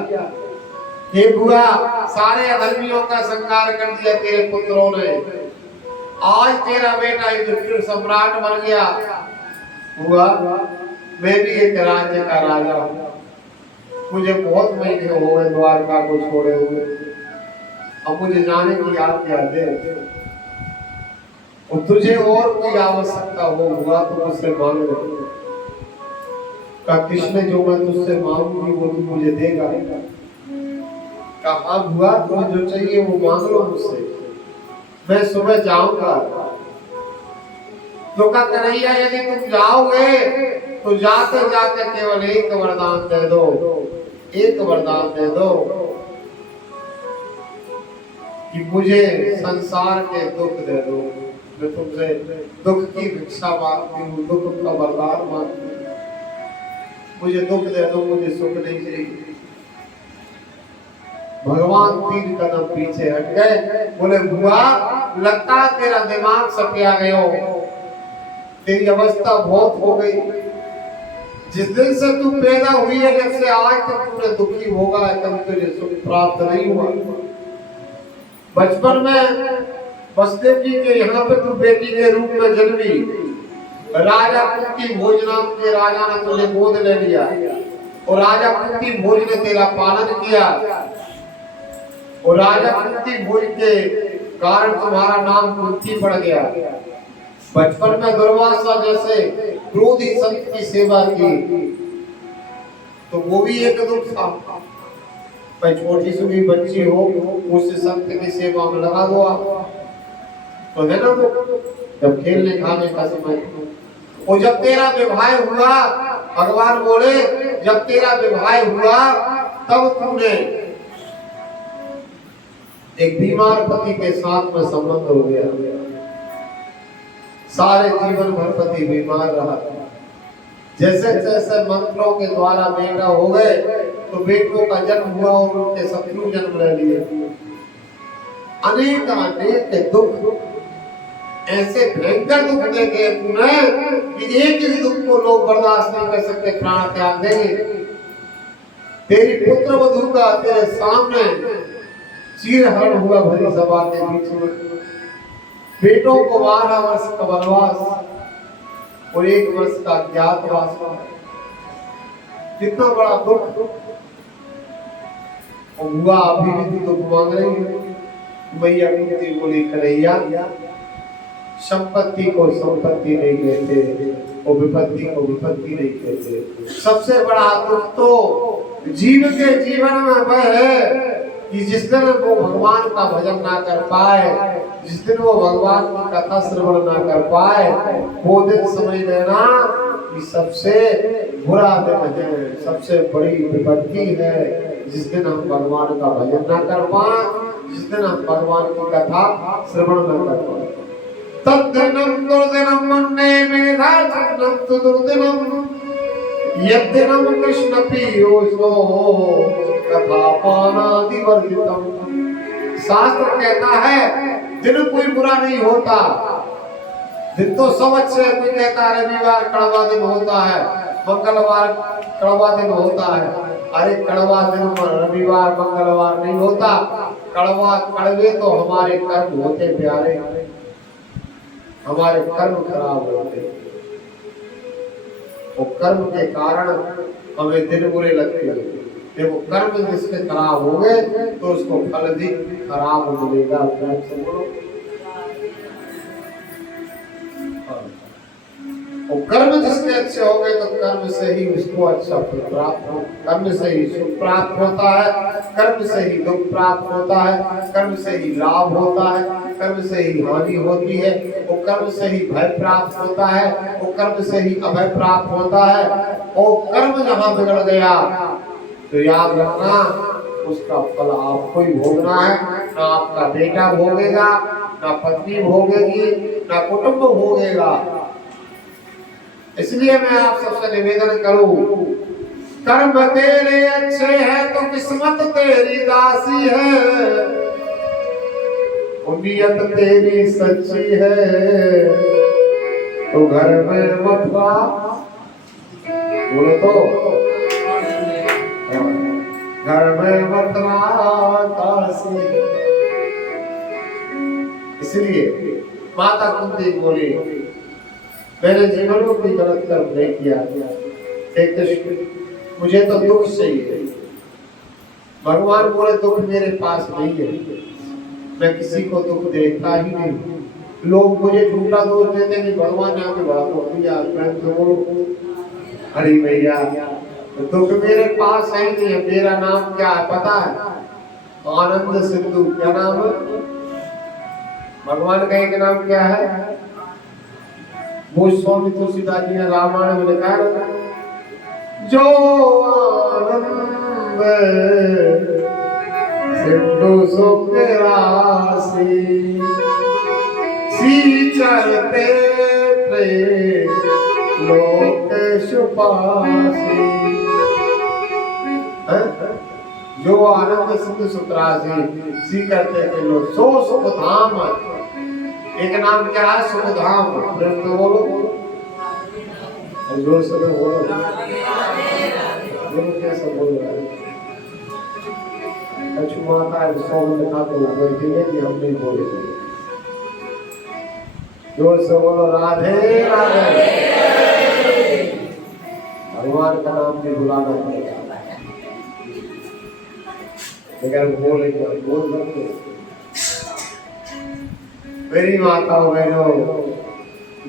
हे बुआ, सारे अधर्मियों का संहार कर दिया तेरे पुत्रों ने, आज तेरा बेटा युधिष्ठिर सम्राट बन गया। बुआ मैं भी एक राज्य का राजा हूँ, मुझे बहुत महीने हो गए द्वारका को छोड़े हुए, अब मुझे जाने की आज्ञा दे। और तुझे और कोई आवश्यकता हो बुआ तो मुझसे मांग ले। कृष्ण जो मैं तुझसे मांगूंगी वो तू मुझे देगा। कहा बुआ तुम्हें जो चाहिए वो मांग लो मुझसे, मैं सुबह जाऊंगा। तो कहा कन्हैया यदि तुम जाओगे तो जाते जाते केवल एक वरदान दे दो, एक वरदान दे दो कि मुझे संसार के दुख दे दो। मैं तुमसे दुख की भिक्षा मांगती हूँ, दुख का वरदान मांगती हूँ, मुझे दुख दे दो, मुझे सुख नहीं चाहिए। भगवान 3 कदम पीछे हट गए, बोले बुआ लगता तेरा दिमाग सटिया गया, तेरी अवस्था बहुत हो गई। जिस दिन से तू पैदा हुई है जब से आज तक तूने दुखी होगा, कभी तुझे सुख प्राप्त नहीं हुआ। बचपन में वसुदेव जी के यहाँ पे तू बेटी के रूप में जन्मी, राजा कुंती भोज नाम के राजा ने तुझे गोद ले लिया और राजा कुंती भोज ने तेरा पालन किया और राजा कुंती भोज के कारण तुम्हारा नाम कुंती पड़ गया। बचपन में दुर्वासा जैसे क्रोधी संत की सेवा की तो वो भी एक दुख था। भाई छोटी सी भी बच्ची हो उससे संत की सेवा में लगा दो आप, तो है ना वो जब खेलने खाने का समय। और जब तेरा विवाह हुआ, भगवान बोले जब तेरा विवाह हुआ तब तूने एक बीमार पति के साथ में संबंध हो गया, सारे जीवन भर पति बीमार रहा। जैसे जैसे मंत्रों के द्वारा बेटा हो गए तो बेटों का जन्म हुआ और उनके शत्रु जन्म ले लिए। अनेक अनेक दुख, ऐसे भयंकर दुख देखे तूने कि एक ही दुख को लोग बर्दाश्त नहीं कर सकते, प्राण त्याग देंगे। तेरी पुत्र वधू का तेरे सामने चीरहरण हुआ भरी सभा के बीच में। बेटों को 12 वर्ष का वनवास और 1 वर्ष का ज्ञातवास। कितना बड़ा दुख हुआ। अभी भी दुख मांग रही है। मैया कुंती बोली, कन्हैया संपत्ति को संपत्ति नहीं कहते और विपत्ति को विपत्ति नहीं कहते। सबसे बड़ा दुख तो जीव के जीवन में वह है कि जिस दिन वो भगवान का भजन ना कर पाए, जिस दिन वो भगवान की कथा श्रवण ना कर पाए, वो दिन समझ लेना कि सबसे बुरा दिन है, सबसे बड़ी विपत्ति है। जिस दिन हम भगवान का भजन ना कर पाए, जिस दिन हम भगवान की कथा श्रवण ना कर पाए। तद्दिनं दुर्दिनं मन्ये मेधा चक्रं तु दुर्दिनं यद्दिनं कृष्ण पीयूषो कथापानादिवर्जितम्। शास्त्र कहता है दिन कोई बुरा नहीं होता। दिन तो सब अच्छे, कोई कहता है रविवार कड़वा दिन होता है, मंगलवार कड़वा दिन होता है। अरे कड़वा दिन रविवार मंगलवार नहीं होता। कड़वे तो हमारे कर्म होते प्यारे, हमारे कर्म खराब होते, और कर्म के कारण हमें दिन बुरे लगते हैं। देखो कर्म जिसके खराब हो गए तो उसको फल भी खराब मिलेगा। और कर्म जिसके अच्छे हो गए तो कर्म से ही उसको अच्छा फल प्राप्त हो, कर्म से ही सुख प्राप्त होता है, कर्म से ही दुख प्राप्त होता है, कर्म से ही लाभ होता है, कर्म से ही हानि होती है, वो कर्म से ही भय प्राप्त होता है, वो कर्म से ही अभय प्राप्त होता है। और कर्म जहाँ बिगड़ गया तो याद रखना उसका फल आपको ही भोगना है। ना आपका बेटा भोगेगा, ना पत्नी भोगेगी, ना कुटुंब भोगेगा। इसलिए मैं आप सबसे निवेदन करूं, कर्म तेरे अच्छे हैं तो किस्मत तेरी दासी है, नियत तेरी सच्ची है तो घर में मत रहा। बोलो तो घर में मत रहा। इसलिए माता कुंती बोली, मैंने जीवन में कोई गलत कर्म नहीं किया, एक मुझे तो दुख चाहिए। भगवान बोले दुख मेरे पास नहीं है, मैं किसी को दुख देता ही नहीं। लोग मुझे झूठा दोष देते कि भगवान ने आपकी बात हो दिया, हरी भैया दुख मेरे पास है नहीं है। मेरा नाम क्या है पता है? आनंद सिंधु। क्या नाम है? भगवान का एक नाम क्या है? वो स्वामी तुलसीदास जी ने रामायण में लिखा है, जो आनंद सिंधु सुख राशि सी चलते थे लोक शुपासी। जो आनंद सिंधु सुख राशि सी करते थे लोग, सो सुख धाम। एक नाम क्या है? सुख धाम। बोलो जोर से बोलो, कैसे बोल रहा है? माता है सौ में लिखा तो बैठेंगे कि हम नहीं बोलेंगे। जोर से बोलो राधे राधे। भगवान का नाम भी बुलाना पड़ेगा, लेकिन बोलेंगे बोल सकते। मेरी माता बहनों,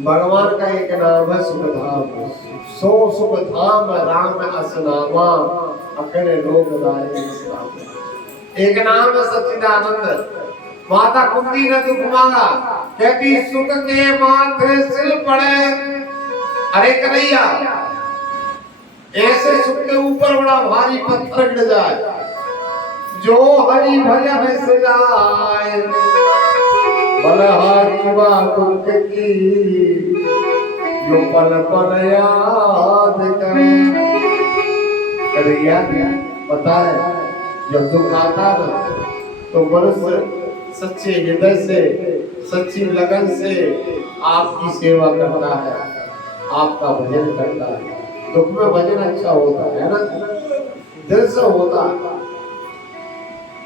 भगवान का एक नाम है सुखधाम। सो सुखधाम राम असनामा अखरे लोक दाए। एक नाम है सच्चिदानंद। माता कुंती ने दुख मांगा, कहती सुख के माथे सिर पड़े। अरे कन्हैया ऐसे सुख के ऊपर बड़ा भारी पत्थर गिर जाए, जो हरि भजन सजाए, बलहारी दुख की जो पल पल याद करिया। पता है जब दुख आता ना तो मनुष्य सच्चे हृदय से, सच्ची लगन से आपकी सेवा करता है, आपका भजन करता है। दुख में भजन अच्छा होता है ना, दिल से होता है।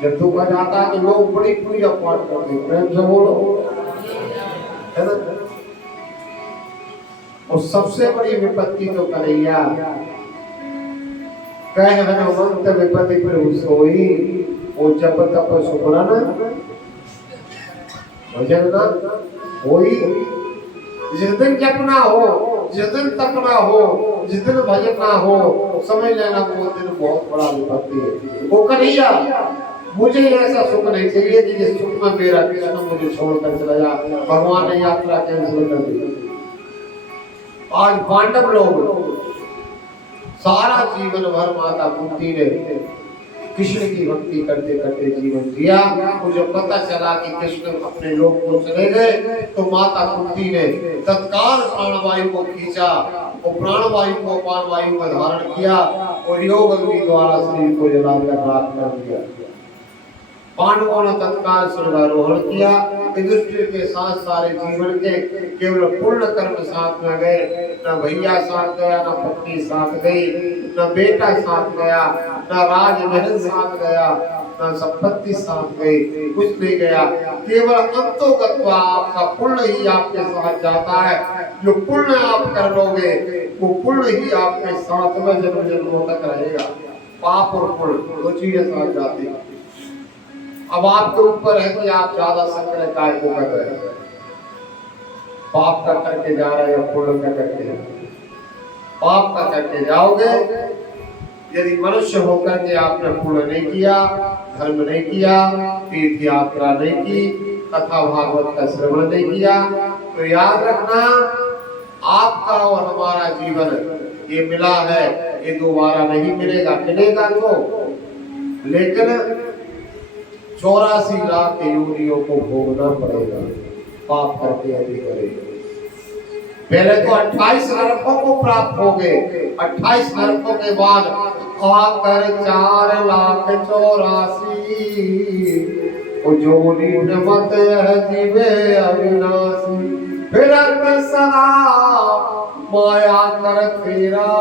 जब दुख आ जाता है तो लोग बड़ी पूजा पाठ करते हैं, प्रेम से बोलो, है ना। और सबसे बड़ी विपत्ति तो कन्हैया कह हनुमंत विपत्ति प्रभु सोई, वो जप तप सुमरन भजन ना होई। जिस दिन जप ना हो, जिस दिन तप ना हो, जिस दिन भजन ना हो, समझ लेना वो दिन बहुत बड़ा विपत्ति है। वो कन्हैया मुझे ऐसा सुख नहीं चाहिए कि जिस सुख में मेरा कृष्ण मुझे छोड़कर चला जाए। भगवान ने यात्रा कैंसिल कर दी। आज पांडव लोग सारा जीवन भर माता कुंती ने कृष्ण की भक्ति करते करते जीवन जिया। मुझे पता चला कि कृष्ण अपने लोक को चले गए तो माता कुंती ने तत्काल प्राणवायु को खींचा और प्राणवायु को अपान वायु में धारण किया और योग अग्नि द्वारा शरीर को जलाकर राख कर दिया। पांडवों ने तत्काल स्वर्गारोहण किया। युधिष्ठिर के साथ सारे जीवन के केवल पूर्ण कर्म साथ में गए, न भैया साथ गया, न पत्नी साथ गई, न बेटा साथ गया, न राजमहल साथ गया, न संपत्ति साथ गई, कुछ नहीं गया। केवल अंतोगत्वा आपका पुण्य ही आपके साथ जाता है। जो पुण्य आप कर लोगे वो पुण्य ही आपके साथ में जन्म जन्मों तक रहेगा। पाप और पुण्य दो चीजें साथ जाती है। अब आपके ऊपर है कि आप ज्यादा संग्रह काय को कर रहे हैं, पाप का करके जा रहे हो, पुण्य का करके। पाप का करके जाओगे, यदि मनुष्य होकर के आपने पुण्य नहीं किया, धर्म नहीं किया, तीर्थ यात्रा नहीं की, कथा भागवत का श्रवण नहीं किया, तो याद रखना आपका और हमारा जीवन ये मिला है, ये दोबारा नहीं मिलेगा। मिलेगा तो लेकिन 84 लाख योनियों को भोगना पड़ेगा, पाप करके यदि करेगा। पहले तो 28 नरकों को प्राप्त हो गए, 28 नरकों के बाद आकर 4,84,000 जोनी मत जीवे अविनाशी। फिर सदा माया कर फेरा,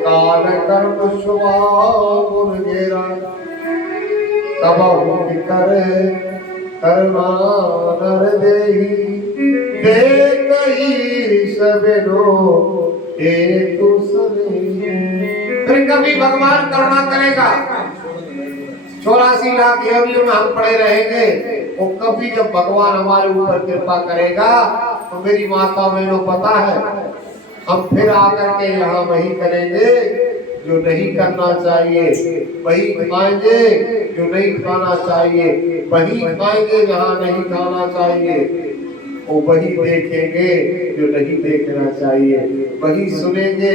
काल कर्म शुभा गुण गेरा। तब करे करुणा नर देहि, देखहि सबेरो हेतु सने। फिर कभी भगवान करुणा करेगा, 84 लाख योनियों में हम पड़े रहेंगे, और कभी जब भगवान हमारे ऊपर कृपा करेगा तो मेरी माता बहनों पता है हम फिर आकर के यहाँ वही करेंगे जो नहीं करना चाहिए, वही खाएंगे जो नहीं खाना चाहिए, वही खाएंगे जहाँ नहीं खाना चाहिए, और वही देखेंगे जो नहीं देखना चाहिए, वही सुनेंगे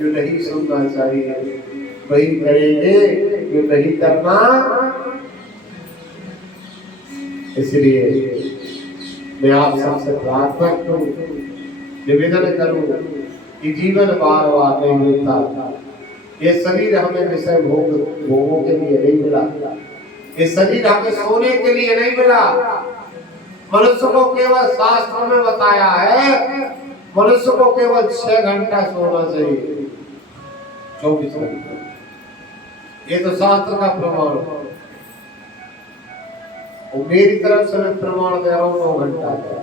जो नहीं सुनना चाहिए, वही करेंगे जो नहीं करना। इसलिए मैं आप सबसे प्रार्थना करूं, निवेदन करूं कि जीवन बार बार नहीं मिलता। ये शरीर हमें विषय भोगों के लिए नहीं मिला, ये शरीर हमें सोने के लिए नहीं मिला। मनुष्य को केवल शास्त्र में बताया है, मनुष्य को केवल 6 घंटा सोना चाहिए, 24 घंटा। ये तो शास्त्र का प्रमाण है, और मेरी तरफ से मैं प्रमाण दे रहा हूँ 9 घंटा का।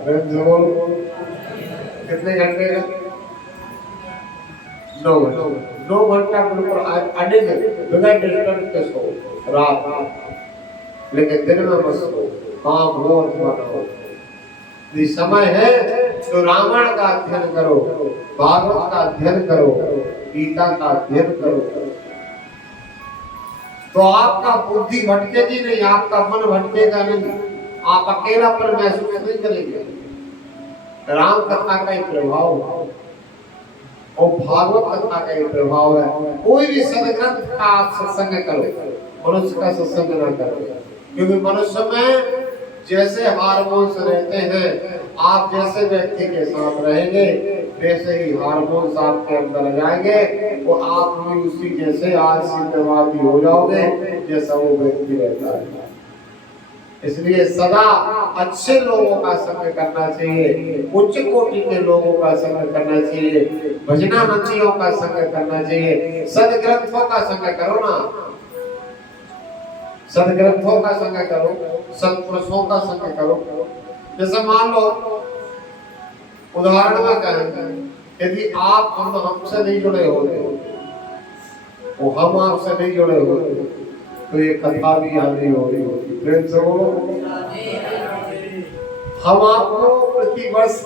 कितने घंटे का? 9 घंटा। 9 घंटा बिल्कुल अडिग बिना डिस्टर्ब के सो रात, लेकिन दिन में मत सो, काम हो मत हो। ये समय है तो रामायण का अध्ययन करो, भागवत का अध्ययन करो, गीता का अध्ययन करो, तो आपका बुद्धि भटकेगी नहीं, आपका मन भटकेगा नहीं, आप अकेलापन महसूस नहीं करेंगे। राम कथा का एक प्रभाव और भागवत कथा का ये प्रभाव है। कोई भी सदग्रंथ का आप सत्संग करो, मनुष्य का सत्संग ना करो, क्योंकि मनुष्य में जैसे हार्मोन्स रहते हैं, आप जैसे व्यक्ति के साथ रहेंगे वैसे ही हार्मोन्स आपके अंदर जाएंगे और आप भी उसी जैसे आलसी दिमागी हो जाओगे जैसा वो व्यक्ति रहता है। इसलिए सदा अच्छे लोगों का संग करना चाहिए, उच्च कोटि के लोगों का संग करना चाहिए, भजनानंदियों का संग करना चाहिए, सदग्रंथों का संग करो ना, सदग्रंथों का संग करो, सत्पुरुषों का संग करो। जैसे मान लो उदाहरण में कहें, यदि आप हमसे नहीं जुड़े होते और हम आपसे नहीं जुड़े होते तो ये कथा भी यहाँ नहीं हो रही होती। प्रेम से बोलो। हम आपको प्रति वर्ष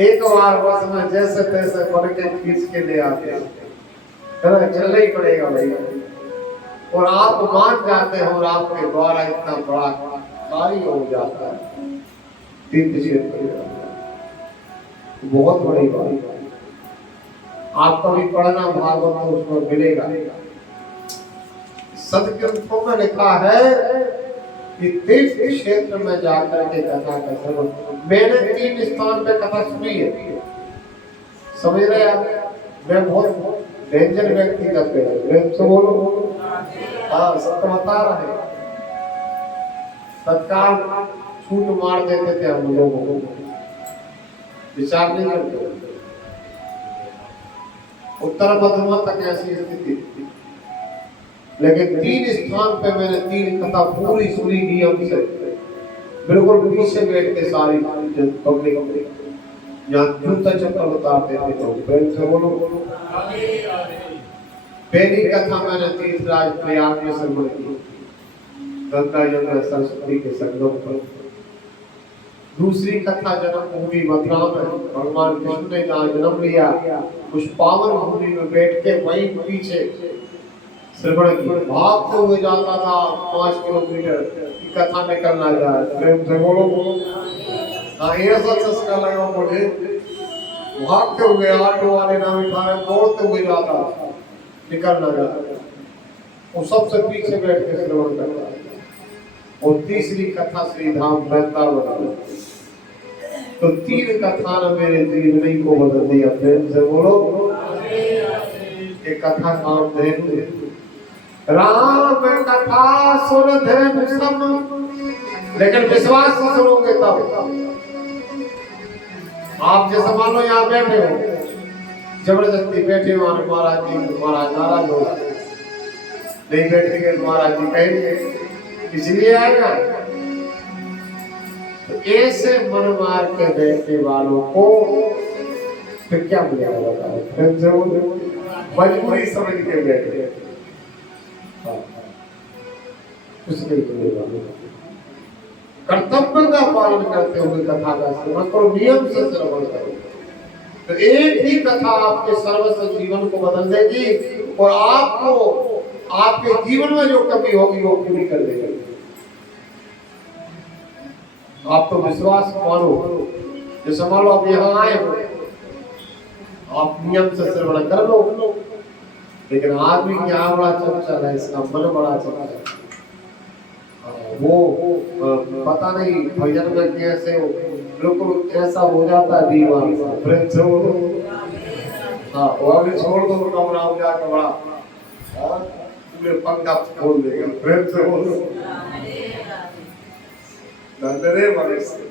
एक बार वर्ष में जैसे तैसे पढ़ के खींच के ले आते हैं, चलना ही पड़ेगा भाई, और आप मान जाते हैं और आपके द्वारा इतना बड़ा कार्य हो जाता है, तीर्थ क्षेत्र बहुत बड़ी बात। आपका भी पढ़ना भागवत तो उसमें मिलेगा। सदग्रंथों में लिखा है कि तीर्थ क्षेत्र में जाकर के कथा का श्रवण, मैंने 3 स्थान पे कथा सुनी है, समझ रहे आप? मैं बहुत डेंजर व्यक्ति का प्रेम से बोलो। हाँ, सत्य बता रहे, तत्काल छूट मार देते थे हम लोगों को, विचार नहीं करते। उत्तर मध्यमा तक ऐसी स्थिति थी, लेकिन 3 स्थान पे मैंने 3 कथा पूरी सुनी नियम से, बिल्कुल पीछे बैठ के सारी पब्लिक यहाँ जूता चप्पल उतारते थे तो प्रेम से बोलो। पहली कथा मैंने तीर्थराज प्रयाग में श्रवण की, गंगा यमुना सरस्वती के संगम पर। दूसरी कथा जन्मभूमि मथुरा में भगवान कृष्ण ने जहाँ जन्म लिया उस पावन भूमि में बैठ के वहीं पीछे श्रवण की, भागते हुए जाता था 5 किलोमीटर की कथा निकलना जाए। प्रेम से बोलो। हाँ, ये सब चस्का लगा मुझे, भागते हुए ऑटो वाले ना उठा रहे, दौड़ते हुए जाता निकलना जाता, वो सबसे पीछे बैठ के श्रवण करता। और तीसरी कथा श्री धाम वृंदावन, तो 3 कथा ने मेरे जीवन को बदल दिया। प्रेम से बोलो। एक कथा कामधेनु, राम कथा सुन धैर्य सम, लेकिन विश्वास से सुनोगे तब। आप जैसे मान लो यहाँ बैठे हो, जबरदस्ती बैठे हो, महाराज जी नाराज हो, नहीं बैठेंगे महाराज जी कहेंगे इसलिए आएगा। तो ऐसे मन मार के बैठने वालों को फिर क्या मिलेगा बताओ? मजबूरी समझ के बैठे, कुछ नहीं मिलेगा। कर्तव्य का पालन करते हुए कथा का श्रवण करो, नियम से श्रवण करो, तो एक ही कथा आपके सर्वस्व जीवन को बदल देगी और आपको आपके जीवन में जो कमी होगी वो पूरी कर देगी। आप तो विश्वास मानो, जैसे मान लो आप यहाँ आए हो, आप नियम से श्रवण कर लो, लेकिन आदमी क्या बड़ा चंचल है, इसका मन बड़ा चंचल है, वो पता नहीं भजन में कैसे बिल्कुल ऐसा हो जाता है दीवार। प्रेम से बोलो। हाँ, वो अभी छोड़ दो कमरा में जाकर बड़ा पूरे पंखा खोल देगा। प्रेम से बोलो। डरे बड़े से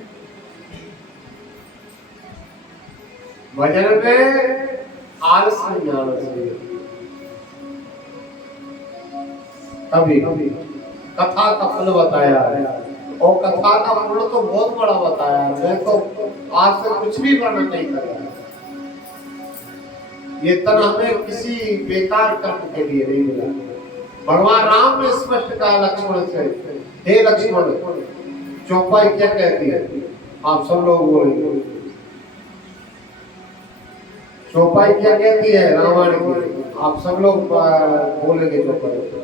भजन में आलस नहीं आना चाहिए कभी। कथा का फल बताया है और कथा का फल तो बहुत बड़ा बताया है, मैं तो आज से कुछ भी वर्णन नहीं कर रहा। ये तन हमें किसी बेकार कर्म के लिए नहीं मिला। भगवान राम ने स्पष्ट कहा लक्ष्मण से, हे लक्ष्मण चौपाई क्या कहती है? आप सब लोग बोलेंगे चौपाई क्या कहती है रामायण की, आप सब लोग बोलेंगे चौपाई।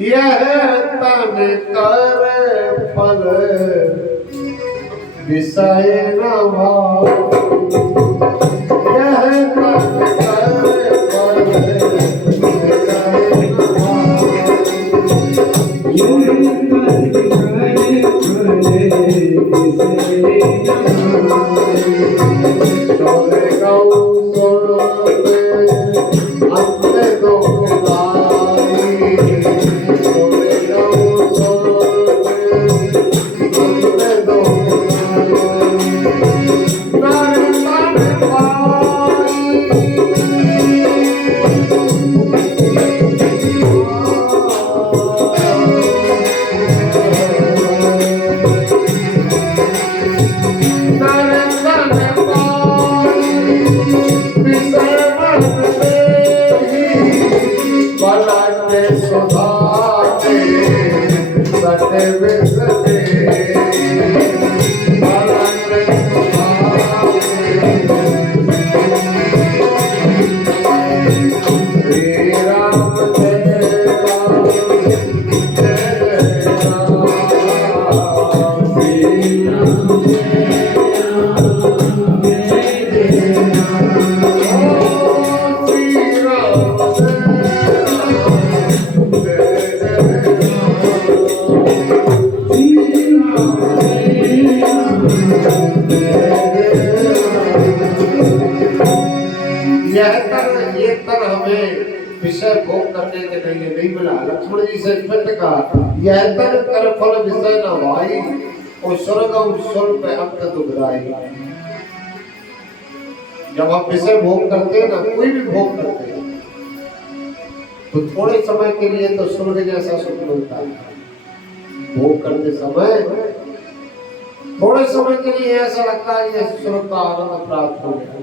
यह तन कर फल विषय न भाव, यह तन विषय भोग करने के लिए नहीं मिला। लक्ष्मण जी से स्पष्ट कहा, यह तन कर फल विषय न भाई और स्वर्ग स्वल्प अंत दुखदाई। जब आप विषय भोग करते हैं ना, कोई भी भोग करते हैं, तो थोड़े समय के लिए तो स्वर्ग जैसा सुख मिलता है। भोग करते समय थोड़े समय के लिए ऐसा लगता है कि स्वर्ग का आनंद प्राप्त हो गया,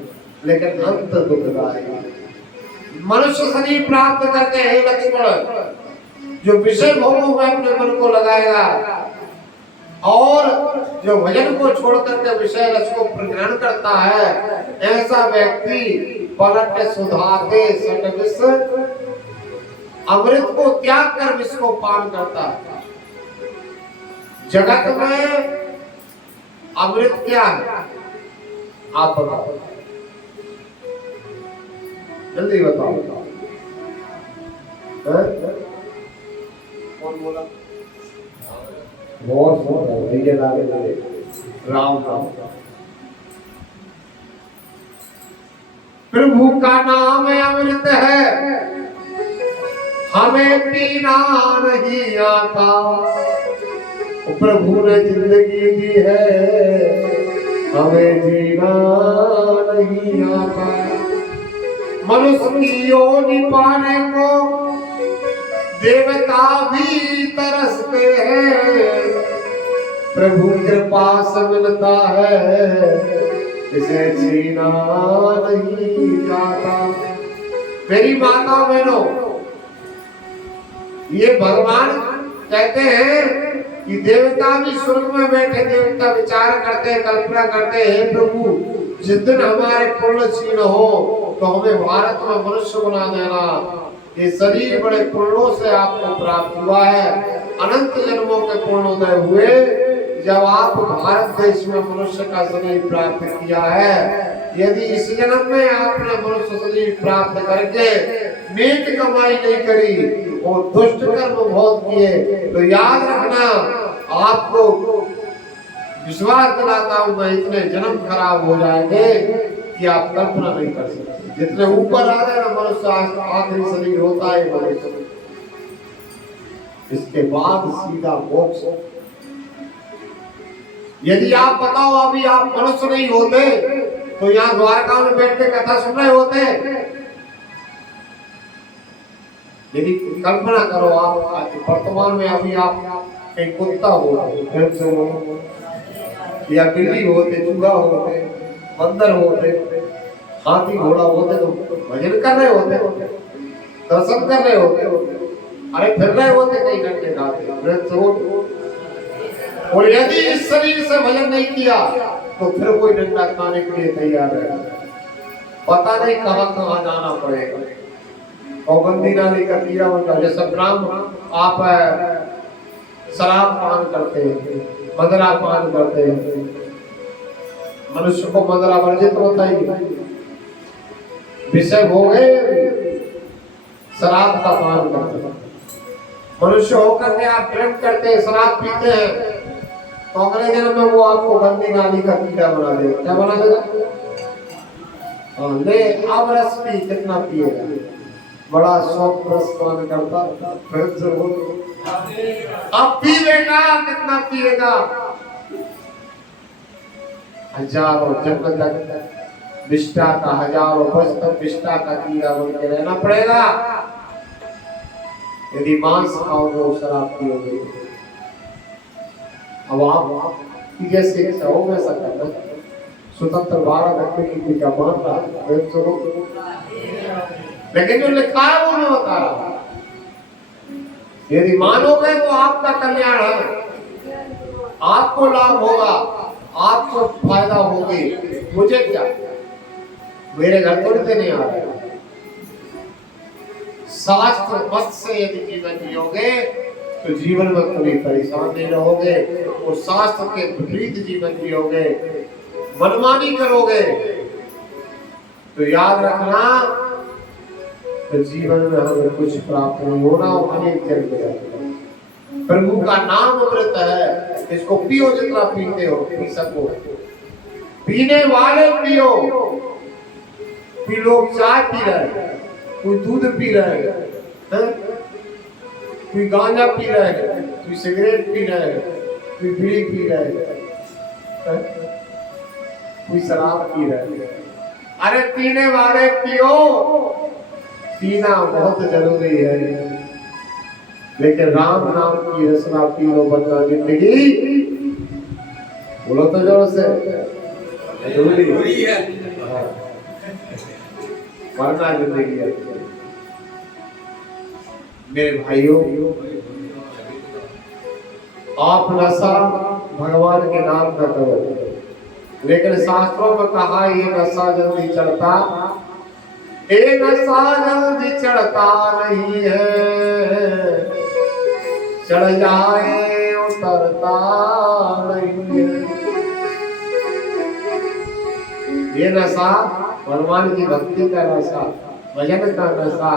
लेकिन अंत दुखदाई। मनुष्य शरीर प्राप्त करके हे लक्ष्मण, जो विषय भोगों में अपने मन को लगाएगा और जो भजन को छोड़ करके विषय रस को ग्रहण करता है, ऐसा व्यक्ति पलट सुधाते सट विष, अमृत को त्याग कर विष को पान करता है। जगत में अमृत क्या है आप बताओ, जल्दी बताओ। कौन बोला? राम राम। प्रभु का नाम अमृत है, हमें पीना नहीं आता। प्रभु ने जिंदगी दी है, हमें जीना नहीं आता। मनुष्य की योनि पाने को देवता भी तरसते हैं, प्रभु कृपा से मिलता है, इसे छीना नहीं जाता। मेरी माता बहनों, ये भगवान कहते हैं कि देवता भी स्वर्ग में बैठे देवता विचार करते हैं, कल्पना करते हैं, प्रभु जिस दिन हमारे पुण्य क्षीण हो तो हमें भारत में मनुष्य बना देना। ये शरीर बड़े पुण्यों से आपको प्राप्त हुआ है, अनंत जन्मों के पुण्योदय हुए जब आप भारत देश में मनुष्य का शरीर प्राप्त किया है। यदि इस जन्म में आपने मनुष्य शरीर प्राप्त करके नेक कमाई नहीं करी और दुष्ट कर्म बहुत किए, तो याद रखना आपको विश्वास दिलाता हूं मैं, इतने जन्म खराब हो जाएंगे कि आप कल्पना नहीं कर सकते। जितने ऊपर आ रहे ना मनुष्य, आखिरी शरीर होता है मनुष्य, इसके बाद सीधा मोक्ष। यदि आप बताओ अभी आप मनुष्य नहीं होते तो यहाँ द्वारका में बैठ के कथा सुन रहे होते। यदि कल्पना करो आप वर्तमान में अभी आप एक कुत्ता होते या बिल्ली होते, चूहा होते, बंदर होते, हाथी घोड़ा होते, तो भजन कर रहे होते, दर्शन कर रहे होते, अरे फिर रहे होते कई घंटे खाते। और यदि इस शरीर से भजन नहीं किया तो फिर कोई डंडा खाने के लिए तैयार है। पता नहीं कहां कहां जाना पड़ेगा। पाबंदी नाली का कीड़ा बनता है। जैसे ब्राह्मण आप शराब पान करते हैं, मदरा पान करते हैं, मनुष्य को मदरा वर्जित होता ही विषय भोगे शराब का पान करते हैं। मनुष्य होकर के आप प्रेम करते हैं, शराब पीते हैं, तो अगले जन्म में वो आपको गंदी नाली का कीड़ा बना देगा। क्या बना देगा? ले अब रस पी, कितना पिएगा? बड़ा शौक रस पान करता, अब पीएगा, कितना पिएगा? हजारों जन्म तक विष्टा का, हजारों वर्ष तक विष्टा का कीड़ा बन के रहना पड़ेगा। यदि मांस खाओगे और शराब पियोगे, अब आप जैसे इच्छा हो वैसा करना। स्वतंत्र भारत रखने की कोई क्या मान रहा है, लेकिन जो लिखा है वो मैं बता रहा हूं। यदि मानोगे तो आपका कल्याण है, आपको लाभ होगा, आपको फायदा होगी। मुझे क्या, मेरे घर तो नहीं आ रहा। शास्त्र मत से यदि जीवन जियोगे तो जीवन में कभी परेशान नहीं रहोगे, और शास्त्र के विपरीत जीवन जियोगे, मनमानी करोगे तो याद रखना तो जीवन में हमें कुछ प्राप्त नहीं होना, अनेक जन्म जाएगा। प्रभु का नाम अमृत है, इसको पियो जितना पीते हो, पी सको। पीने वाले पियो। कोई लोग चाय पी रहे हैं, कोई दूध पी रहे हैं, कोई गांजा पी रहे हैं, कोई सिगरेट पी रहे हैं, कोई बीड़ी पी रहे हैं, कोई शराब पी रहे हैं। अरे पीने वाले पियो, पीना बहुत जरूरी है, लेकिन राम नाम की रसना पी लो, वरना जिंदगी, बोलो तो जोर से, जरूरी है, वरना जिंदगी है। मेरे भाइयों, आप नशा भगवान के नाम का करो, लेकिन शास्त्रों में कहा ये नशा जल्दी चढ़ता, ये नशा जल्दी चढ़ता नहीं है, चढ़ जाए उतरता नहीं है। ये नशा भगवान की भक्ति का नशा, भजन का नशा,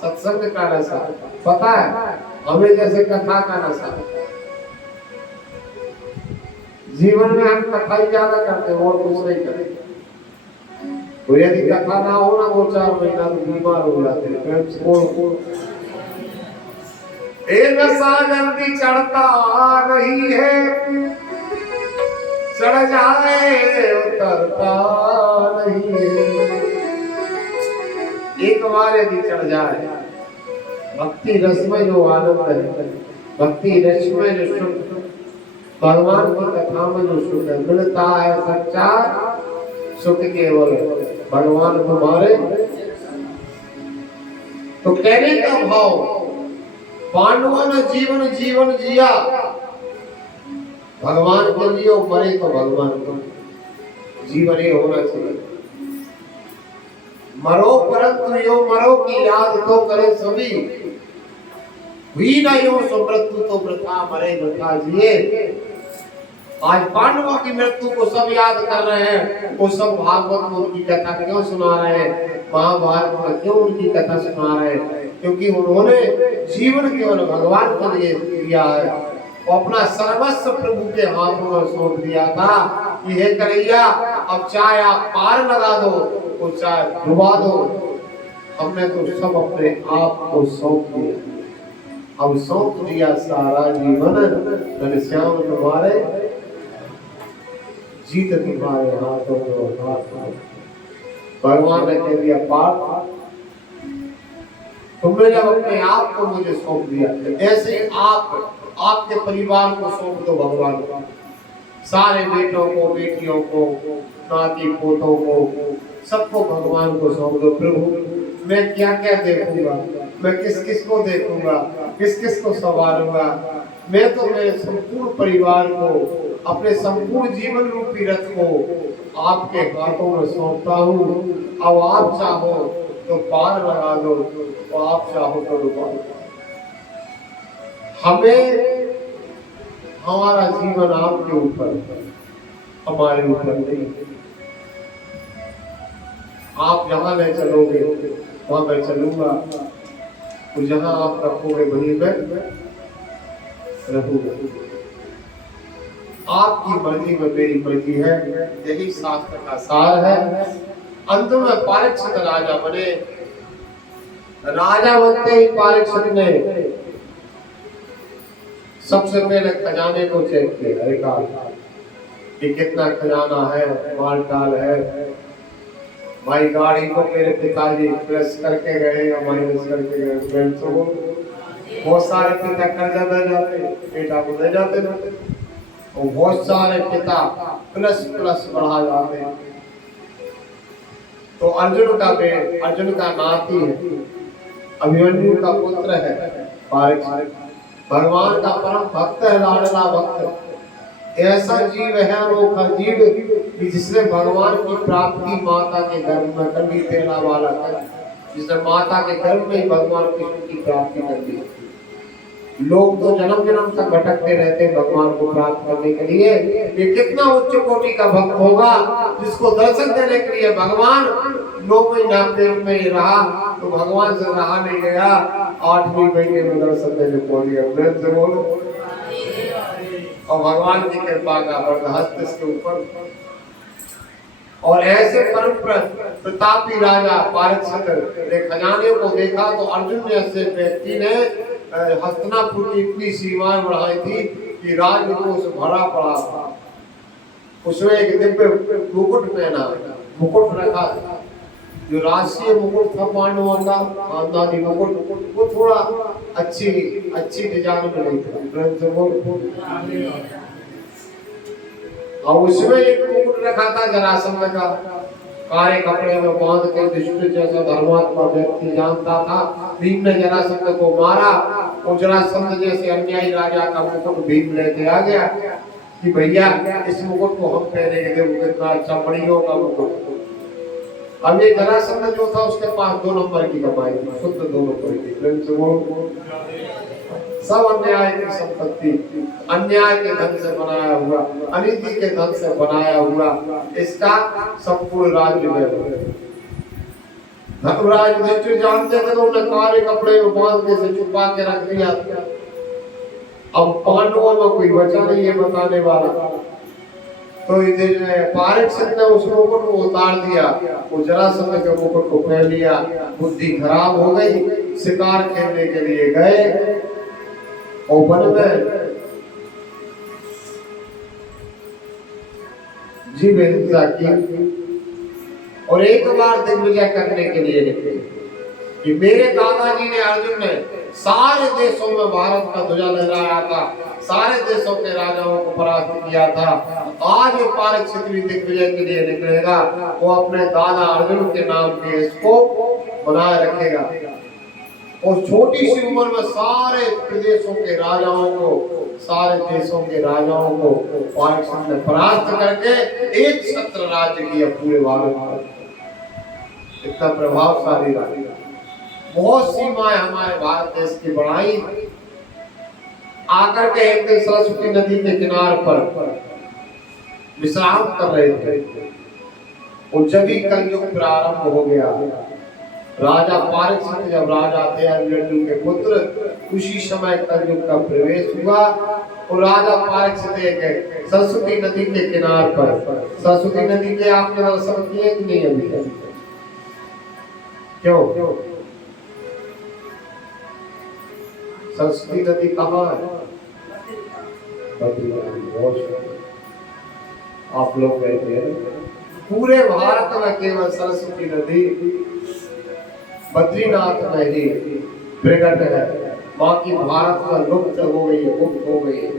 सत्संग का नशा, पता है हमें जैसे कथा का नशा। जीवन में हम कथा ही ज्यादा करते हैं और कुछ नहीं करते। और यदि कथा ना हो ना 2-4 महीना तो बीमार हो जाते हैं। एक नशा जल्दी चढ़ता नहीं है, चढ़ जाए उतरता नहीं है। एक बार यदि चढ़ जाए, भक्ति रस में जो आनंद है, भक्ति रस में जो सुख, भगवान की कथा में जो सुख है, मिलता है सच्चा सुख केवल भगवान तुम्हारे। तो कहने का भाव, पांडवों ने जीवन जिया, भगवान के लिए, मरे तो भगवान को। जीवन ये होना चाहिए, मरो परंतु यो मरो की याद तो करे सभी, हुई ना यो सो मृत्यु तो वृथा मरे वृथा जिए। आज पांडवों की मृत्यु को सब याद कर रहे हैं, वो सब भागवत में उनकी कथा क्यों सुना रहे हैं, महाभारत में क्यों उनकी कथा सुना रहे हैं? क्योंकि उन्होंने जीवन केवल भगवान के लिए दिया है, वो अपना सर्वस्व प्रभु के हाथों में सौंप दिया था कि हे कन्हैया, अब चाहे आप पार लगा दो तो चाहे डुबा दो, हमने तो सब अपने आप को सौंप दिया। अब सौंप दिया सारा जीवन, घनश्याम तुम्हारे, जीत तुम्हारे हाथों में हाथ। भगवान ने कह दिया पार, तुमने जब अपने आप को मुझे सौंप दिया, ऐसे आप आपके परिवार को सौंप दो भगवान को, सारे बेटों को, बेटियों को, नाती पोतों को, सबको भगवान को सौंप दो। प्रभु मैं क्या क्या देखूंगा, मैं किस किस को देखूंगा, किस किस को संभालूंगा, मैं तो मेरे संपूर्ण परिवार को, अपने संपूर्ण जीवन रूपी रथ को आपके हाथों में सौंपता हूँ। अब आप चाहो तो पार लगा दो, तो आप चाहो तो रुका दो। हमें हमारा जीवन आपके ऊपर, हमारे ऊपर नहीं। आप जहां ले चलोगे वहां मैं चलूंगा, तो जहां आप रखोगे वहीं मैं रहूंगा। आपकी मर्जी में मेरी मर्जी है, यही शास्त्र का सार है। अंत में परीक्षित राजा बने। राजा बनते ही परीक्षित ने सबसे पहले खजाने को चेक किया। कि कितना खजाना है, माल टाल है। भाई गाड़ी को मेरे पिताजी प्लस करके गए या माइनस करके गए, प्रेम से बोल। बहुत सारे पिता कर्जा दे जाते, बेटा को दे जाते, और बहुत सारे पिता प्लस प्लस बढ़ा जाते। तो अर्जुन का नाती है, अभिमन्यु का पुत्र है परीक्षित, भगवान का परम भक्त है, लाडला भक्त। ऐसा जीव है, अनोखा जीव कि जिसने भगवान की प्राप्ति माता के गर्भ में कर ली, पहला बालक है जिसने माता के गर्भ में ही भगवान कृष्ण की प्राप्ति कर ली। लोग तो जन्म जन्म तक भटकते रहते भगवान को प्राप्त करने के लिए। ये कितना उच्च कोटि का भक्त होगा जिसको दर्शन देने के लिए भगवान 9 महीना पेट में ही रहा, तो भगवान से रहा नहीं गया, 8वें महीने में दर्शन देने को लिया। प्रेम से बोलो। और भगवान की कृपा का बरदहस्त इसके ऊपर। और ऐसे परम प्रतापी राजा परीक्षित ने खजाने को देखा तो अर्जुन जैसे व्यक्ति ने हस्तिनापुर की इतनी सीमाएं बढ़ाई थी कि राजकोष भरा पड़ा था। उसमें एक दिव्य मुकुट पहना, मुकुट रखा था, जो राष्ट्रीय मुकुट था पांडवों का, खानदानी मुकुट, वो थोड़ा अच्छी डिजाइन में नहीं था। प्रेम से बोल। और उसमें एक मुकुट रखा था जरासंध का, काले कपड़े में बांध के दुष्ट जैसा धर्मात्मा व्यक्ति जानता था। भीम ने जरासंध को मारा, और जरासंध जैसे अन्यायी राजा का मुकुट भीम लेके आ गया कि भैया इस मुकुट को हम पहनेंगे, देखो कितना अच्छा बढ़िया का मुकुट। अब ये जरासंध जो था उसके पास 2 नंबर की कमाई, शुद्ध 2 नंबर की। प्रेम से वो सब अन्याय की संपत्ति, अन्याय के धन से बनाया हुआ, अनीति के धन से बनाया हुआ इसका संपूर्ण राज्य में धर्मराज मित्र जानते थे तो उन्हें काले कपड़े में बांध के से छुपा के रख दिया। अब पांडवों में कोई बचा नहीं है बताने वाला, तो परीक्षित ने उस मुकुट को उतार दिया, वो जरासंध के मुकुट को पहन लिया। बुद्धि खराब हो गई, शिकार खेलने के लिए गए और वन में जीव हिंसा की, और एक बार दिग्विजय करने के लिए निकले कि मेरे दादाजी ने, अर्जुन ने सारे देशों में भारत का ध्वजा लहराया था, सारे देशों के राजाओं को परास्त किया था। आज ये परीक्षित भी दिग्विजय के लिए निकलेगा, वो अपने दादा अर्जुन के नाम पे इसको बनाए रखेगा। और छोटी सी उम्र में सारे प्रदेशों के राजाओं को, सारे देशों के राजाओं को परीक्षित ने परास्त करके एक छत्र राज्य किया पूरे भारत में। इतना प्रभावशाली राज्य, बहुत सीमाएं हमारे भारत देश की बढ़ाई। आकर के एक दिन सरस्वती नदी के किनारे पर विश्राम कर रहे थे, और जब ही कलयुग प्रारंभ हो गया, राजा परीक्षित जब राजा थे अभिमन्यु के पुत्र, उसी समय कलयुग का प्रवेश हुआ। और राजा परीक्षित एक सरस्वती नदी के किनारे पर, सरस्वती नदी के आपने दर्शन किए कि नहीं अभी तक? क्यों? सरस्वती नदी कहाँ है? आप लोग गए थे? पूरे भारत में केवल सरस्वती नदी बद्रीनाथ में ही प्रकट है, बाकी भारत में लुप्त हो गई है, गुप्त हो गई है।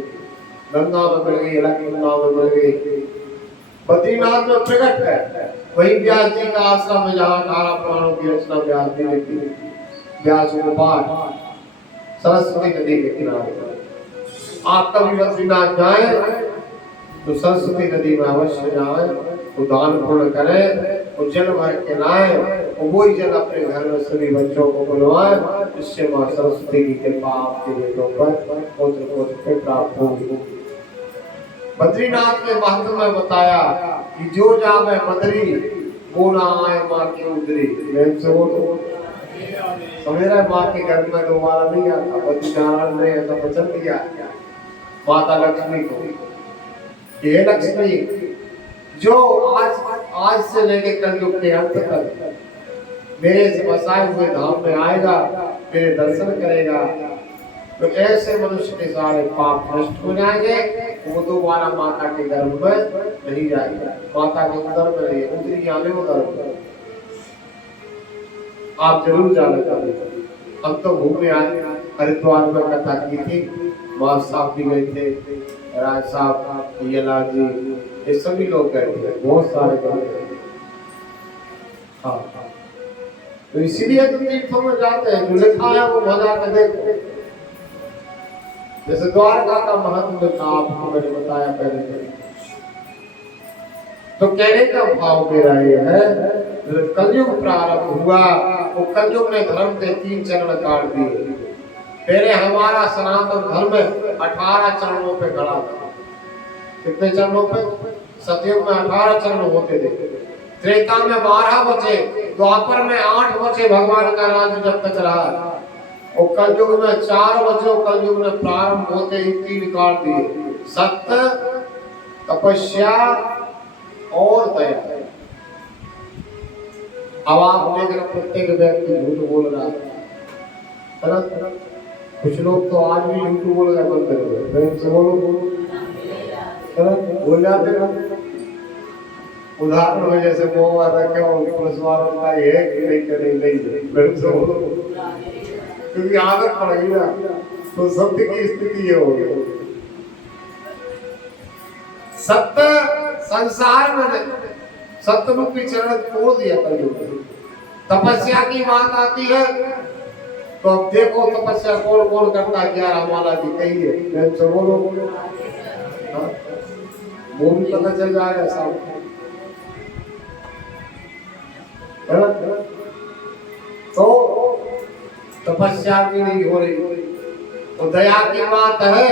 गंगा में मिल गई, यमुना में मिल गई, बद्रीनाथ में प्रकट है। वही व्यास जी का आश्रम है जहाँ 18 पुराणों की रचना व्यास जी ने की, व्यास गोपाल, सरस्वती नदी के किनारे। आप कभी बद्रीनाथ जाए तो सरस्वती नदी में अवश्य जाए, तो दान पुण्य करें और जल भर के लाए, और वही जल अपने घर में सभी बच्चों को बुलवाए, इससे मां सरस्वती की कृपा आपके बेटों पर पुत्र पुत्र प्राप्त होगी। बद्रीनाथ के महत्व में बताया कि जो जावे बद्री वो ना आए माँ की उदरी। मेरा माँ के घर में दोबारा नहीं आता। बद्रीनारायण ने ऐसा वचन दिया माता लक्ष्मी को, हे लक्ष्मी, जो आज से लेकर कलयुग के अंत तक मेरे बसाए हुए धाम में आएगा, मेरे दर्शन करेगा, तो ऐसे मनुष्य के सारे पाप नष्ट हो जाएंगे, वो दोबारा माता के गर्भ में नहीं जाएगा, माता के उदर में नहीं, उतरी जाने उदर आप जरूर जाना चाहिए। हम तो घूमने आए, हरिद्वार में कथा की थी, वहां साहब भी गए थे, राज साहब, यला जी, ये सभी लोग गए थे, बहुत सारे गए। हाँ, तो इसीलिए तो तीर्थों में जाते हैं, जो लिखा है वो मजा के देखो। जैसे द्वारका का महत्व लिखा आपको मैंने बताया पहले। तो कहने का भाव मेरा ये है, कलयुग प्रारंभ हुआ, वो कलयुग ने धर्म के 3 चरण काट दिए। पहले हमारा सनातन धर्म 18 चरणों पे खड़ा था। कितने चरणों पे? सतयुग में 18 चरण होते थे, त्रेता में 12 बचे, द्वापर में 8 बचे, भगवान का राज्य जब तक रहा। और कलयुग में 4 बचे, कलयुग में प्रारंभ होते ही 3 काट दिए, सत्य, तपस्या और दया। अब आप देख रहे प्रत्येक व्यक्ति झूठ बोल रहा है, कुछ लोग तो आज भी झूठ बोल रहे हैं, प्रेम से बोलो, बोल जाते हैं। उदाहरण में जैसे वो रखे हो पुलिस वालों का ये कि नहीं करे नहीं, प्रेम से बोलो, क्योंकि आदत पड़ेगी ना, तो सत्य की स्थिति ये होगी। सत्य संसार में सत्यमुखी चरण तोड़ दिया कलयुग। तपस्या की बात आती है तो अब देखो तपस्या कौन कौन करता है, 11 माला की कही है, प्रेम से बोलो, वो भी पता चल जाएगा साहब। तो तपस्या भी नहीं हो रही, तो दया की बात है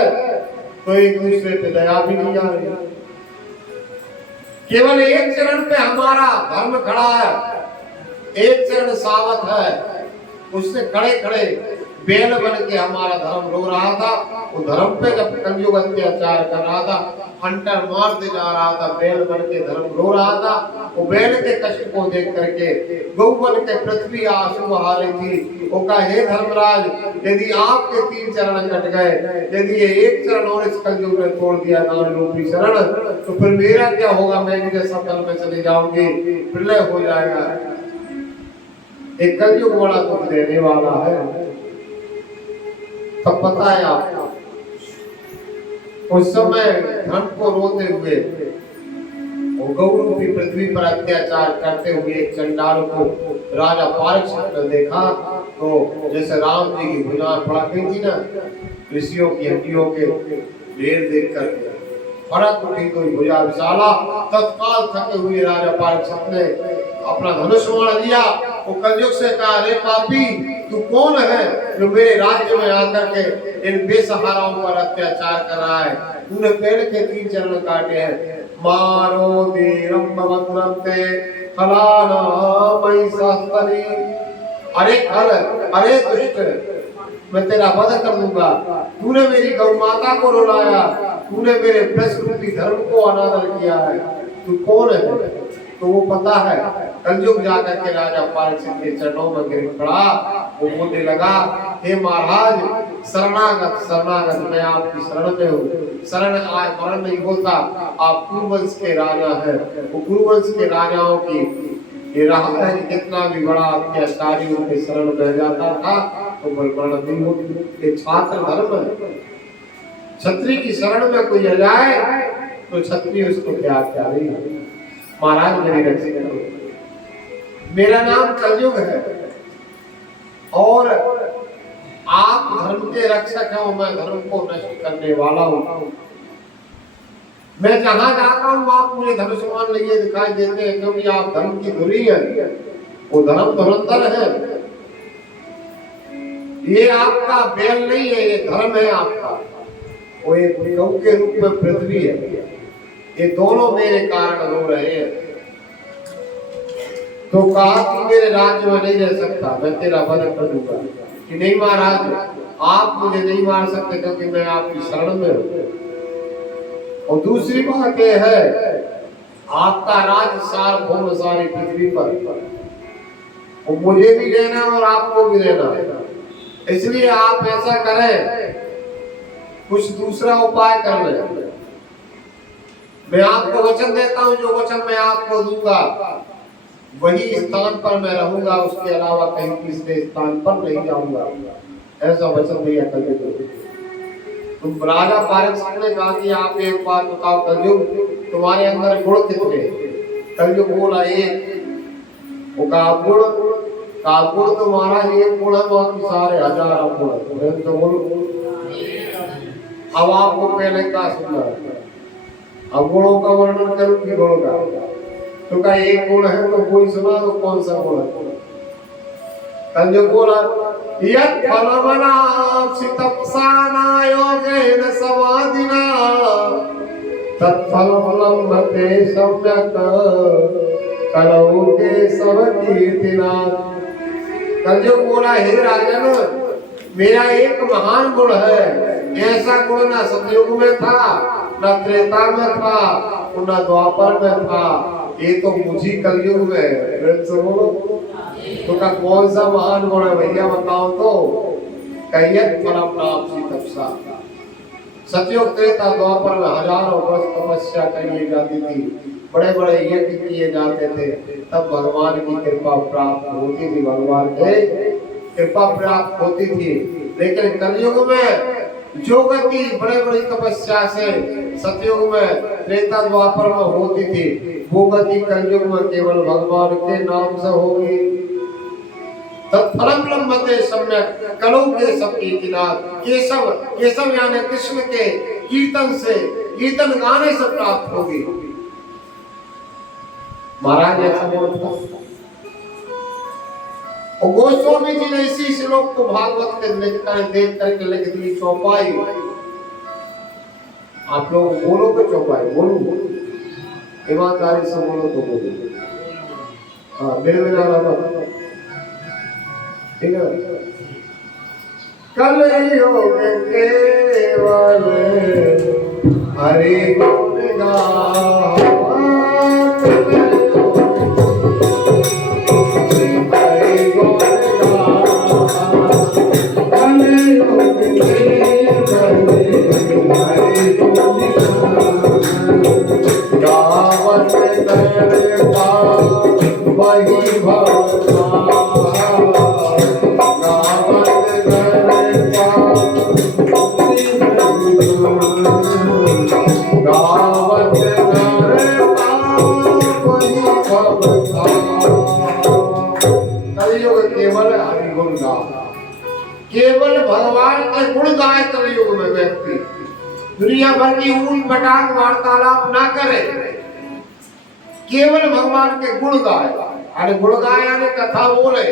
तो एक दूसरे पे दया भी नहीं आ रही। केवल एक चरण पे हमारा धर्म खड़ा है, एक चरण सावत है, उससे खड़े खड़े बेल बन के हमारा धर्म रो रहा था। वो धर्म पे जब कलयुग अत्याचार कर रहा था, हंटर मारते जा रहा था, बेल बन के धर्म रो रहा था। वो बेल के कष्ट को देख करके गौ बन के पृथ्वी आंसू बहा रही थी। वो कहा, हे धर्मराज, यदि आपके 3 चरण कट गए, यदि ये एक चरण और इस कलयुग में तोड़ दिया दान रूपी शरण, तो फिर मेरा क्या होगा? मैं भी सफल में चली जाऊंगी, प्रलय हो जाएगा। एक कलयुग बड़ा दुख देने वाला है। तब पता है आपको, उस समय धन को रोते हुए वो गौरव की पृथ्वी पर अत्याचार करते हुए एक चंडाल को राजा परीक्षित ने देखा। तो जैसे राम जी की भुजा पड़ा गई थी ना, ऋषियों की हड्डियों के ढेर देख कर फरक उठी तो भुजा विशाला। तत्काल थके हुए राजा परीक्षित ने अपना धनुष मार लिया। वो कलयुग से कहा, रे पापी, तू कौन है जो मेरे राज्य में आकर के इन बेसहाराओं पर अत्याचार कर रहा है? तूने पेड़ के 3 चरण काटे हैं। मारो धीरम भवंते फलाना मई शास्त्री। अरे खल, अरे दुष्ट, मैं तेरा वध कर दूंगा। तूने मेरी गौ माता को रुलाया, तूने मेरे प्रश्न धर्म को अनादर किया है, तू कौन है? तो वो पता है, कलयुग जाकर के राजा परीक्षित के चरणों में गिर पड़ा। वो बोलने लगा, हे महाराज, शरणागत शरणागत, मैं आपकी शरण में हूँ। शरण आए मरण नहीं होता। आप कुरुवंश के राजा हैं। वो कुरुवंश के राजाओं की ये रहा है कि जितना भी बड़ा अत्याचारी उनके शरण में जाता था तो मरण नहीं होती। ये छात्र धर्म है। क्षत्रिय की शरण में कोई आ जाए तो क्षत्रिय उसको प्यार करेगा। महाराज मेरी रक्षा करो, मेरा नाम कलयुग है और आप धर्म के रक्षक हैं, मैं धर्म को नष्ट करने वाला हूँ। मैं जहां जाता हूँ आप मुझे धनुष्मान लिए दिखाई देते हैं, क्योंकि आप धर्म की धुरी है। वो धर्म धुरंधर है। ये आपका बेल नहीं है, ये धर्म है आपका। वो एक गौ के रूप में पृथ्वी है। ये दोनों मेरे कारण रो रहे हैं। तो कहा कि मेरे राज्य में नहीं रह सकता, मैं तेरा वध कर दूंगा। कि नहीं महाराज, आप मुझे नहीं मार सकते क्योंकि मैं आपकी शरण में हूँ। और दूसरी बात यह है, आपका राज सार्वभौम सारी पृथ्वी पर, और मुझे भी लेना और आपको भी लेना। इसलिए आप ऐसा करें, कुछ दूसरा उपाय कर ले। मैं आपको वचन देता हूं, जो वचन मैं आपको दूंगा वही स्थान पर मैं रहूंगा, उसके अलावा कहीं तीसरे स्थान पर नहीं जाऊंगा। ऐसा वचन दिया कलयुग। तुम राजा पारक्षित ने कहा कि आप एक बात बताओ कलयुग, तुम्हारे अंदर गुण कितने? कलयुग बोला एक। वो कहा गुण, का गुण तो महाराज एक गुण है, बाकी सारे हजारों गुण। तो बोलो अब आपको पहले का सुनना है, अब गुणों का वर्णन करूं कि गुण का? तो का एक गुण है तो कोई सुना तो कौन सा गुण है? कल जो बोला यत् फलमनाप्सि तपसा योगेन समाधिना तत्फलं लभते सम्यक् कलौ केशव कीर्तिना। कल जो बोला हे राजन, मेरा एक महान गुण है, ऐसा गुण न सतयुग में था, न त्रेता में था, न द्वापर में था, ये तो मुझी कलयुग में है। तो का कौन सा महान गुण है भैया बताओ तो? कयत फलमनाप्सि तपसा। सतयुग त्रेता द्वापर में हजारों वर्ष तपस्या करी जाती थी, बड़े बड़े यज्ञ किए जाते थे, तब भगवान की कृपा प्राप्त होती थी, भगवान के कृपा प्राप्त होती थी। लेकिन कलयुग में जो गति बड़े बड़ी तपस्या से सतयुग में त्रेता द्वापर में होती थी, वो गति कलयुग में केवल भगवान के नाम से होगी। तत्फलम लभते सम्यक् कलौ केशव कीर्तिना। केशव, केशव यानी कृष्ण के कीर्तन से, कीर्तन गाने से प्राप्त होगी। महाराज ऐसा बोलता। और गोस्वामी जी ने इसी श्लोक को भागवत के लिखकर देख करके लिख दी चौपाई। आप लोग बोलो तो चौपाई बोलो, ईमानदारी से बोलो तो बोलो। हाँ मेरे बिना रहा ठीक है। कलयुग केवल हरि गुण गाओ, वही केवल भगवान के गुण गाए कलयुग में व्यक्ति, दुनिया भर की ऊट पटांग वार्तालाप ना करे, केवल भगवान के गुण गाए। अरे गुण गाए यानी कथा बोले,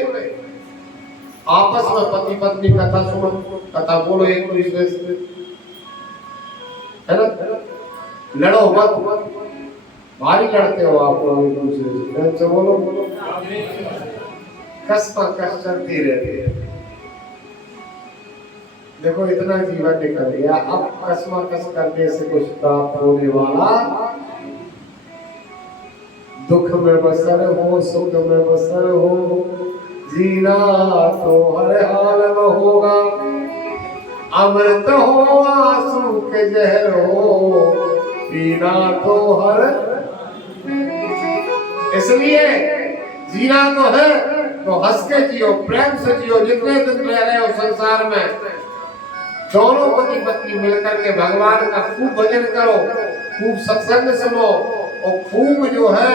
आपस में पति पत्नी कथा सुनो, कथा बोलो एक दूसरे से, है ना? लड़ो मत, भारी लड़ते हो आप लोग एक दूसरे से, बोलो कस पर कस चलती रहती है। देखो इतना जीवन निकल गया, अब कसमकस करने से कुछ प्राप्त होने वाला? दुख में बसर हो, सुख में बसर हो, जीना तो हर हाल में होगा। अमृत हो आंसू के जहर हो, पीना तो हर। इसलिए जीना तो है तो हंस के जियो, प्रेम से जियो, जितने दिन रह रहे हो संसार में दोनों पति पत्नी मिलकर के भगवान का खूब भजन करो, खूब सत्संग सुनो और खूब जो है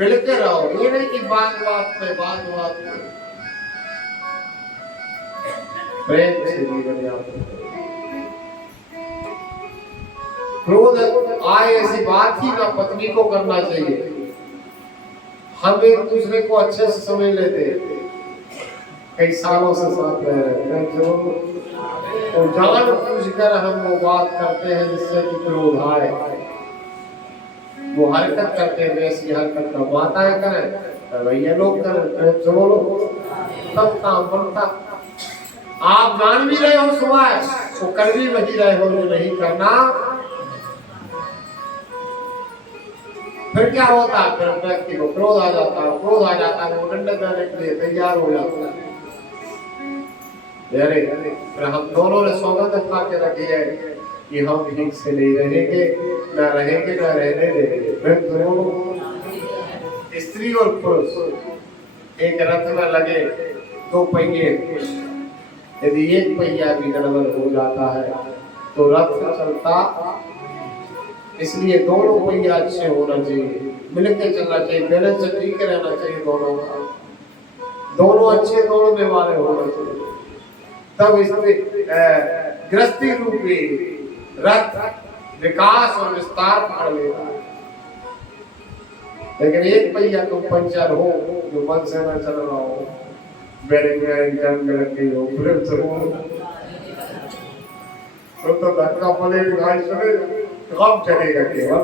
मिलके रहो। ये नहीं कि बात बात पे प्रेम से जीवन यापन। क्रोध आए ऐसी बात ही ना पत्नी को करना चाहिए। हम एक दूसरे को अच्छे से समझ लेते, कई सालों से साथ रह रहे हैं, तो जान पूछकर हम वो बात करते हैं जिससे कि क्रोध आए, वो हरकत करते हैं, वैसी हरकत का माताएं करें, भैया लोग करें, बोलो तब काम बनता। आप जान भी रहे हो सुबह, तो कर भी वही रहे हो जो नहीं करना, फिर क्या होता है? फिर व्यक्ति को क्रोध आ जाता है, क्रोध आ जाता है, वो दंड देने के लिए तैयार हो जाता है। अरे फिर हम दोनों ने सौगंध खा के रखी है कि हम ठीक से नहीं रहेंगे, ना रहेंगे ना रहने देंगे। फिर दोनों स्त्री और पुरुष एक रथ में लगे, दो पहिए, यदि एक पहिया भी गड़बड़ हो जाता है तो रथ चलता, इसलिए दोनों पहिया अच्छे होना चाहिए, मिलकर चलना चाहिए, बैलेंस ठीक रहना चाहिए दोनों का, दोनों अच्छे दौड़ने वाले होना चाहिए, तब इसमें गृहस्थी रूपी रथ विकास और विस्तार पकड़ लेगा। लेकिन एक पहिया तो पंचर हो, जो मन से न चल रहा हो, बेरिंग लगी हो, तो धक्का पड़ेगा, गाड़ी चलेगा, कब चलेगा केवल,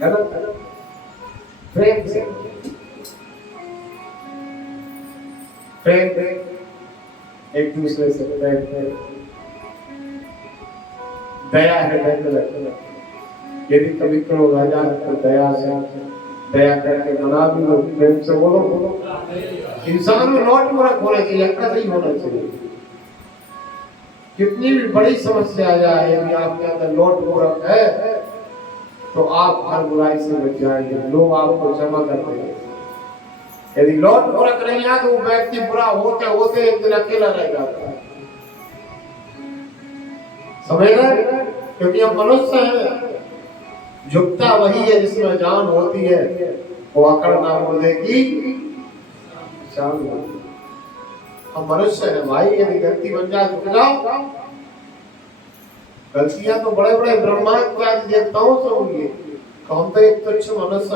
है ना? प्रेम से, प्रेम एक दूसरे से प्रेम, दया है यदि कभी क्रोध आ जाए तो दया से, दया करके मना भी लो, प्रेम से बोलो। इंसान में नोट मूर्ख होना चाहिए, अक्ल नहीं होना चाहिए। कितनी भी बड़ी समस्या आ जाए, यदि आपके अंदर नोट मूर्ख है तो आप हर बुराई से बच जाएंगे, लोग आपको क्षमा कर देंगे। यदि लौट मूर्ख नहीं है तो वो व्यक्ति बुरा होते होते एक दिन अकेला रह जाता है, समझ रहे? क्योंकि हम मनुष्य हैं, झुकता वही है जिसमें जान होती है, वो अकड़ना मुर्दे की शान। हम मनुष्य हैं भाई, यदि गलती बन जाए झुक जाओ। गलतियां तो बड़े बड़े ब्रह्मा इत्यादि देवताओं से हुई है, हम तो एक तुच्छ मनुष्य,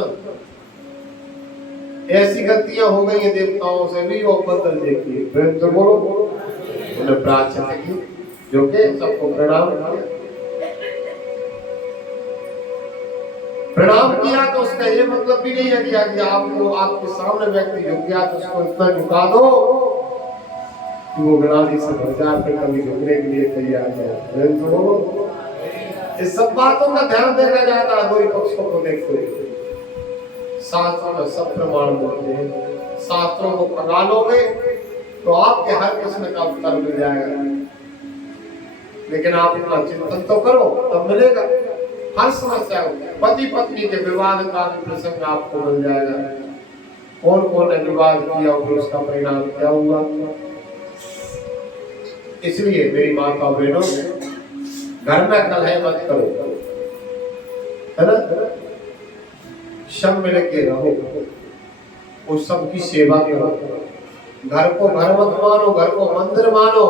ऐसी गलतियां हो गई है देवताओं से भी, वो बदल देती है। प्रेम से बोलो, उन्हें प्रार्थना की जो के सबको प्रणाम किया तो उसका ये मतलब भी नहीं है कि आपको आपके सामने व्यक्ति झुक गया तो उसको इतना झुका दो कि वो गणादी से बाजार पे कभी झुकने के लिए तैयार है। तो इस सब बातों का ध्यान देना जाता है, दोनों पक्षों को देखते हुए। शास्त्रों में सब प्रमाण मिलते हैं, शास्त्रों को पढ़ा लोगे तो आपके हर प्रश्न का उत्तर मिल जाएगा। लेकिन आप इतना चिंतन तो करो तब मिलेगा। हर समस्या पति पत्नी के विवाद का प्रसंग आपको मिल जाएगा, कौन कौन ने विवाद किया और उसका परिणाम क्या हुआ। इसलिए मेरी माता बहनों, घर में कलह मत करो, है ना? सब मिल के रहो, उस सबकी सेवा करो। घर को घर मत मानो, घर को मंदिर मानो,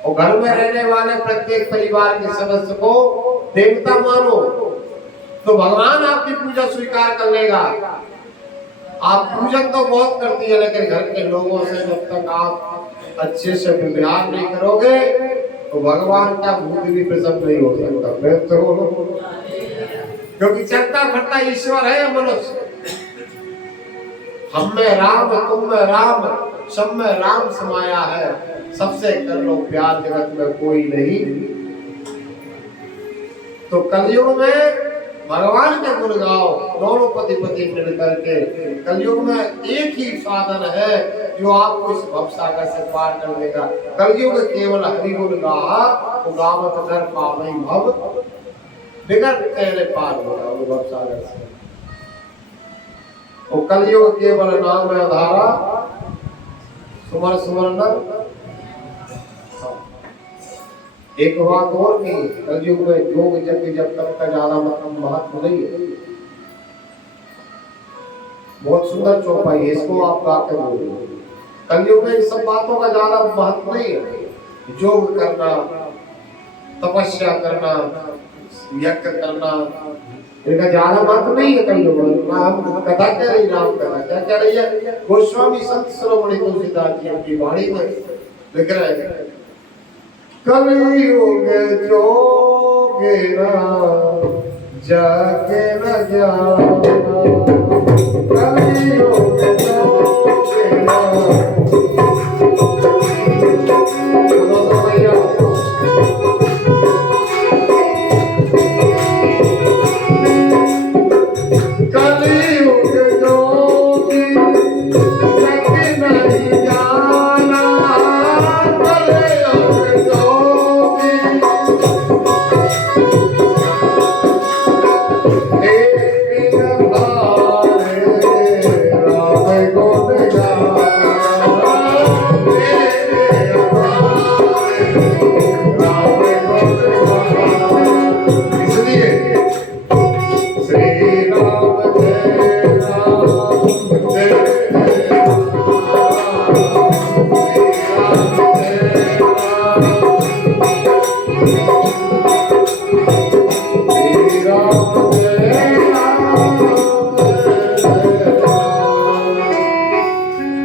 और घर में रहने वाले प्रत्येक परिवार के सदस्य को देवता मानो, तो भगवान आपकी पूजा स्वीकार कर लेगा। आप पूजन तो बहुत करती है, लेकिन घर के लोगों से जब तक आप अच्छे से व्यवहार नहीं करोगे तो भगवान का भूत भी प्रसन्न नहीं हो सकता। प्रेम से बोलो, क्योंकि चलता फिरता ईश्वर है मनुष्य। हम में राम, तुम में राम, सब में राम समाया है, सबसे कर लो प्यार, जगत में कोई नहीं। तो कलयुग में भगवान के गुण गाओ, दोनों पति पत्नी मिल करके। कलयुग में एक ही साधन है जो आपको इस भवसागर से पार कर देगा। कलयुग केवल हरि गुण गा, तो गावत नर पावई भव, बिगड़ तेरे पार होगा वो भवसागर से। और कलयुग केवल नाम है धारा, सुमर सुमर नर। एक बात और की, कलयुग में योग यज्ञ जब तक का ज्यादा महत्व नहीं है। बहुत सुंदर चौपाई है, इसको आप गा के बोलो। कलयुग में इन सब बातों का ज्यादा महत्व नहीं है। योग करना, तपस्या करना, यज्ञ करना, इनका ज्यादा महत्व नहीं है कलयुग में। हम कथा कह रही, राम कथा क्या कह रही है? गोस्वामी संत शिरोमणि तुलसीदास जी अपनी वाणी में लिख रहे हैं, कलयुग जोगे जाके न जाना, कलयुग जोगे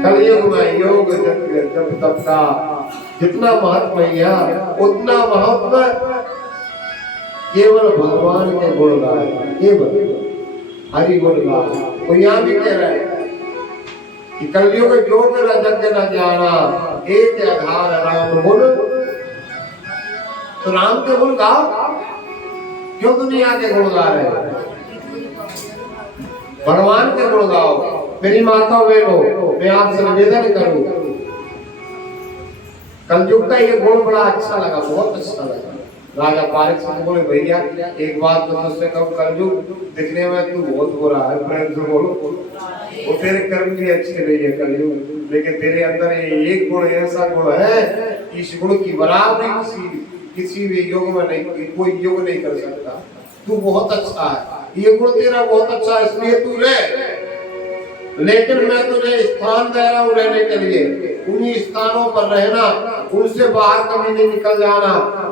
कलयुग में योग जब तब का जितना महत्व है उतना महत्व केवल भगवान के गुण गाए, केवल हरि गुण गाए। वो यहाँ भी कह रहे हैं कि कलयुग योग रजग न जाना, एक आधार राम गुण। तो राम के गुण गाओ, क्यों दुनिया के गुण गा रहे हैं? भगवान के गुण गाओ। मेरी माता बहनों, मैं आपसे निवेदन करूं, कलयुग का ये गुण बड़ा अच्छा लगा, बहुत अच्छा लगा। राजा पारिक से बोले भैया एक बात तो तुझसे कहूं, कलयुग दिखने में तू बहुत बुरा है, प्रेम से बोलो। वो तेरे कर्म भी अच्छे नहीं है कलयुग, लेकिन तेरे अंदर ये एक गुण ऐसा गुण है, इस गुण की बराबरी किसी भी युग में नहीं, कोई युग नहीं कर सकता। तू बहुत अच्छा है, ये गुण तेरा बहुत अच्छा है, इसलिए तू रह। लेकिन मैं तुझे स्थान दे रहा हूँ रहने के लिए, उन्हीं स्थानों पर रहना, उनसे बाहर कभी नहीं निकल जाना।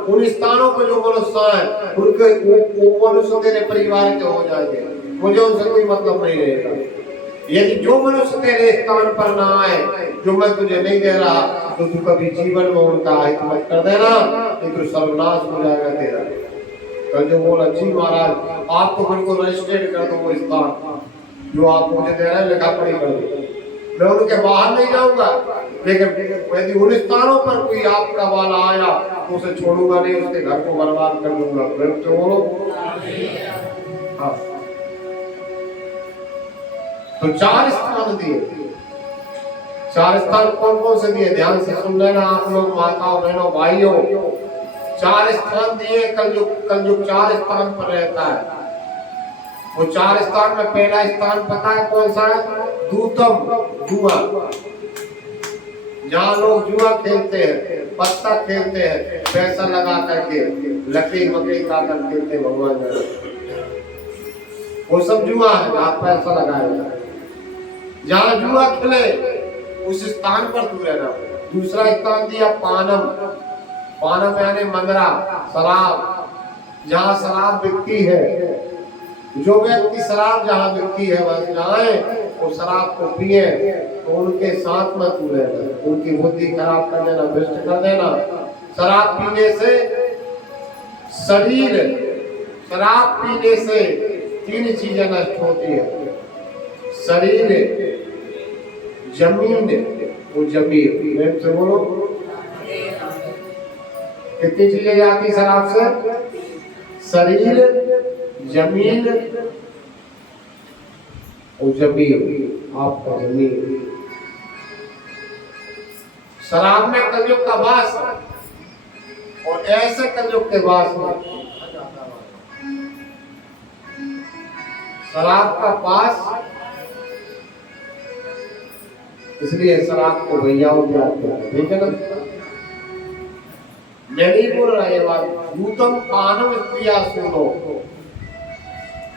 उन स्थानों पर जो मनुष्य है उनके वो मनुष्य तेरे परिवार के हो जाएंगे, मुझे उनसे कोई मतलब नहीं रहेगा। यदि जो मनुष्य तेरे स्थान पर ना आए, जो मैं तुझे नहीं दे रहा, तो तू कभी जीवन में उनका हित मत कर देना, नहीं तो सर्वनाश हो जाएगा तेरा। कल जो बोला जी महाराज आप तो बिल्कुल रजिस्ट्रेट कर दो वो स्थान जो आप मुझे दे रहे हैं, लिखा पढ़ी कर दो, मैं उनके बाहर नहीं जाऊंगा। लेकिन यदि उन स्थानों पर कोई आपका वाला आया तो उसे छोड़ूंगा नहीं, उसके घर को बर्बाद कर दूंगा। तो बोलो हाँ। तो 4 स्थान दिए, 4 स्थान कौन कौन से दिए? ध्यान से सुन लेना आप लोग, माताओं बहनों भाइयों। 4 स्थान दिए। कलयुग 4 स्थान पर रहता है। वो 4 स्थान में पहला स्थान पता है कौन सा है? दूतम, जुआ, जहाँ लोग जुआ खेलते हैं, पत्ता खेलते हैं, पैसा लगा करके, लकड़ी मकड़ी काकर खेलते हैं भगवान जाने, वो सब जुआ है, जहाँ पैसा लगाएगा। जहाँ जुआ खेले उस स्थान पर तू रहना। दूसरा स्थान दिया पानम, पानम यानी मंदरा, शराब, जहाँ शराब बिकती है। जो व्यक्ति शराब जहाँ बिकती है वह जाए, वो शराब को पिए, तो उनके साथ मत तू रहना, उनकी बुद्धि खराब कर देना, भ्रष्ट कर देना। शराब पीने से शरीर, शराब पीने से 3 चीजें नष्ट होती है, शरीर, जमीन, वो जमीन। प्रेम से बोलो कितनी चीजें जाती शराब से? शरीर, जमीन और जमीन, आपका जमीन। शराब में कलयुग का वास है, और ऐसे कलयुग के वास में शराब का पास, इसलिए शराब को भैया जाते हैं, ठीक है ना? मैं नहीं बोल रहा ये बात। दूतम पानम क्रिया सुनो।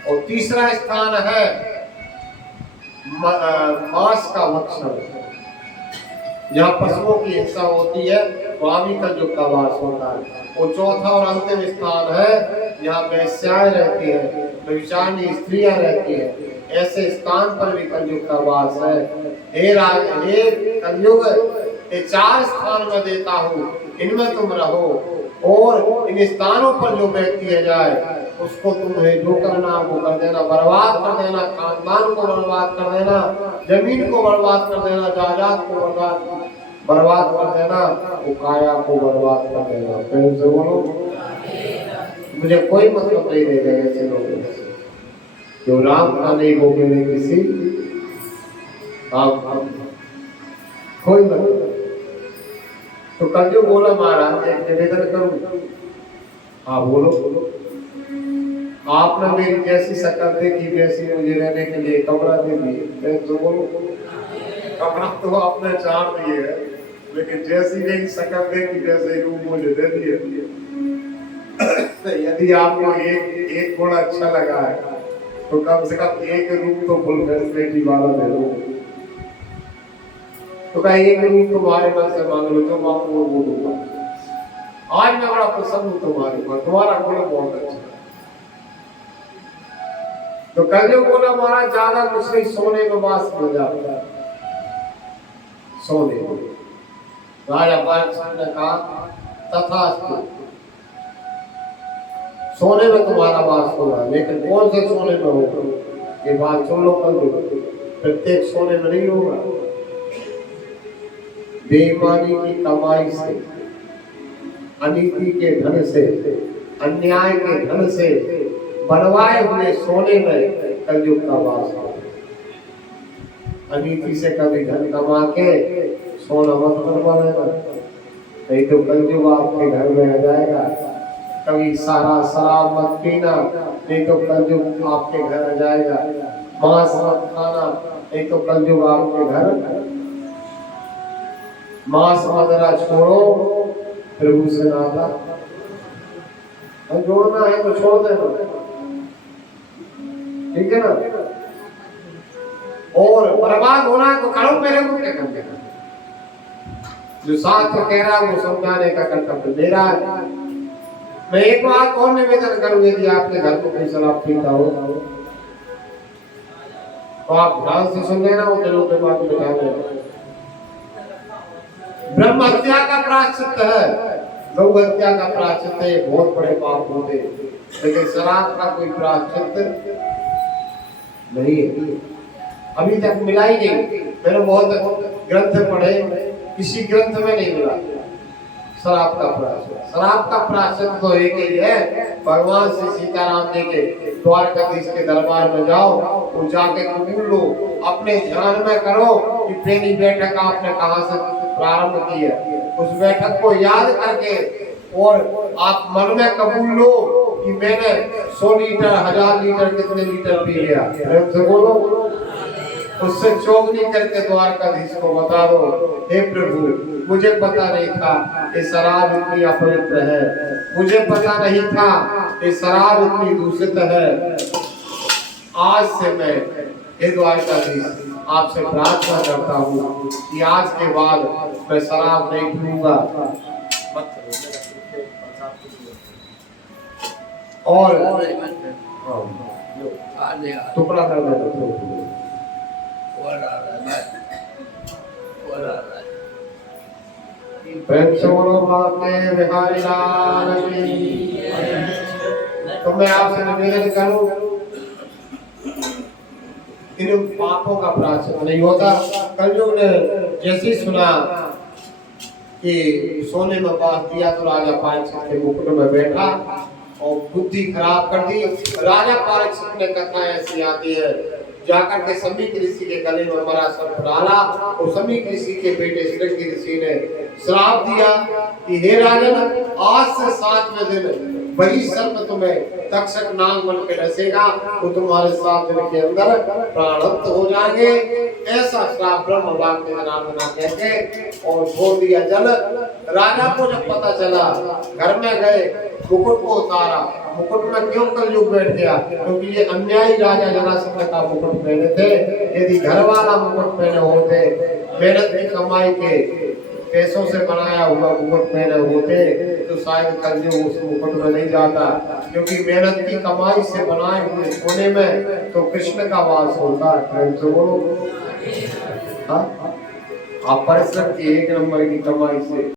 और तीसरा स्थान है मांस का भक्षण, जहाँ पशुओं की हिंसा होती है, वहां भी कलयुग का वास होता है। और चौथा और अंतिम स्थान है जहाँ वैश्याएं रहती है, व्यभिचारिणी स्त्रियां रहती है, ऐसे स्थान पर भी कलयुग का वास है। हे कलयुग, ये 4 स्थान में देता हूँ, इनमें तुम रहो, और इन स्थानों पर जो व्यक्ति जाए उसको तुम्हें जो करना वो कर देना, बर्बाद कर देना, खानदान को बर्बाद कर देना, जमीन को बर्बाद कर देना, जायदाद को बर्बाद कर देना, वो काया को बर्बाद कर देना। प्रेम से बोलो मुझे कोई मतलब नहीं रहेगा ऐसे लोगों से जो राम का नहीं बोलेंगे किसी काम, कोई मतलब। तो कल जो बोला महाराज, एक निवेदन करूं। हाँ बोलो। आपने मेरी जैसी शक्ल देखी वैसी मुझे रहने के लिए कमरा दे दिए, तो बोलो कमरा तो आपने चार दिए है, लेकिन जैसी मेरी शक्ल देखी वैसे रूम मुझे दे दिए। यदि आपको एक गुण अच्छा लगा है तो कम से कम एक रूम तो फुल फैसिलिटी वाला दे दो। तो कहा एक रूम तुम्हारे मन से मांग लो, तो मांगो वो दूंगा। आज मैं बड़ा प्रसन्न हूँ तुम्हारे ऊपर, तुम्हारा गुण बहुत अच्छा है। तो कल जो बोला महाराज ज्यादा कुछ नहीं, सोने में वास मिल जाता है। सोने में। राजा परीक्षित ने कहा तथास्तु, सोने में तुम्हारा वास होगा, लेकिन कौन से सोने में होगा ये बात सुन लो। कल प्रत्येक सोने में नहीं होगा। बेईमानी की कमाई से, अनीति के धन से, अन्याय के धन से बनवाए हुए सोने में कलयुग का वास होगा। अनीति से कभी धन कमा के सोना मत बनवा लेना, नहीं तो कलयुग आपके घर में आ जाएगा। कभी सारा शराब मत पीना, नहीं तो कलयुग आपके घर आ जाएगा। मांस मत खाना, नहीं तो कलयुग आपके घर। मांस मदिरा छोड़ो, प्रभु से नाता और जोड़ना है तो छोड़ देना, ठीक है ना। और बर्बाद होना है तो करो, मेरे को क्या करने का। जो शास्त्र कह रहा है वो समझाने का कर्तव्य मेरा है। मैं एक बात और निवेदन करूंगी, यदि आपके घर को कोई शराब पीता हो तो आप ध्यान से सुन लेना, वो दिलों पे बात बिठा देना। ब्रह्म हत्या का प्रायश्चित है, गौ हत्या का प्रायश्चित है, बहुत बड़े पाप होते, लेकिन शराब का कोई प्रायश्चित नहीं है। अभी तक मिला ही नहीं। मैंने बहुत ग्रंथ पढ़े, किसी ग्रंथ में नहीं मिला शराब का प्रायश्चित। शराब का प्रायश्चित तो एक ही है, भगवान श्री सीताराम जी के द्वारकाधीश के दरबार में जाओ, वो जाके कबूल लो, अपने ध्यान में करो कि पहली बैठक आपने कहां से प्रारंभ की है, उस बैठक को याद करके और आप मन में कबूल लो कि मैंने 100 लीटर 1000 लीटर कितने लीटर पी लिया, प्रेम से बोलो। उससे चौगनी करके द्वारकाधीश को बता दो, हे प्रभु मुझे पता नहीं था कि शराब इतनी अपवित्र है, मुझे पता नहीं था कि शराब इतनी दूषित है। आज से मैं हे द्वारकाधीश आपसे प्रार्थना करता हूँ कि आज के बाद मैं शराब नहीं पीऊंगा। और टुकड़ा कर देता प्रेम से बोलो भाग्य बिहारी लाल की। तो मैं आपसे निवेदन करूं, इन पापों का प्रायश्चित नहीं होता। कलयुग ने जैसे सुना कि सोने में बात दिया तो राजा परीक्षित के मुकुट में बैठा और बुद्धि खराब कर दी। राजा परीक्षित ने कथा ऐसी आती है, जाकर के समीक ऋषि के गले में मरा सर्प डाला और समीक ऋषि के बेटे श्रृंगी ऋषि ने श्राप दिया कि हे राजन, आज से 7वें दिन वही सर्प तुम्हें तक्षक नाग बन के डसेगा, तो तुम्हारे 7 दिन के अंदर प्राणवंत हो जाएंगे। ऐसा श्राप ब्रह्म वाक्य जनार्दना कहते और छोड़ दिया जल। राजा को जब पता चला, घर में गए, मुकुट को उतारा। मुकुट में क्यों कलयुग बैठ गया? क्योंकि ये अन्यायी राजा जरासंध का मुकुट पहने थे। यदि घर वाला मुकुट पहने होते, मेहनत की कमाई के पैसों से बनाया हुआ मुकुट पहने होते, तो शायद कलयुग उस मुकुट में नहीं जाता। क्योंकि मेहनत की कमाई से बनाए हुए सोने में तो कृष्ण का वास होता है। तो बोलो, आप परिश्रम की 1 नंबर की कमाई से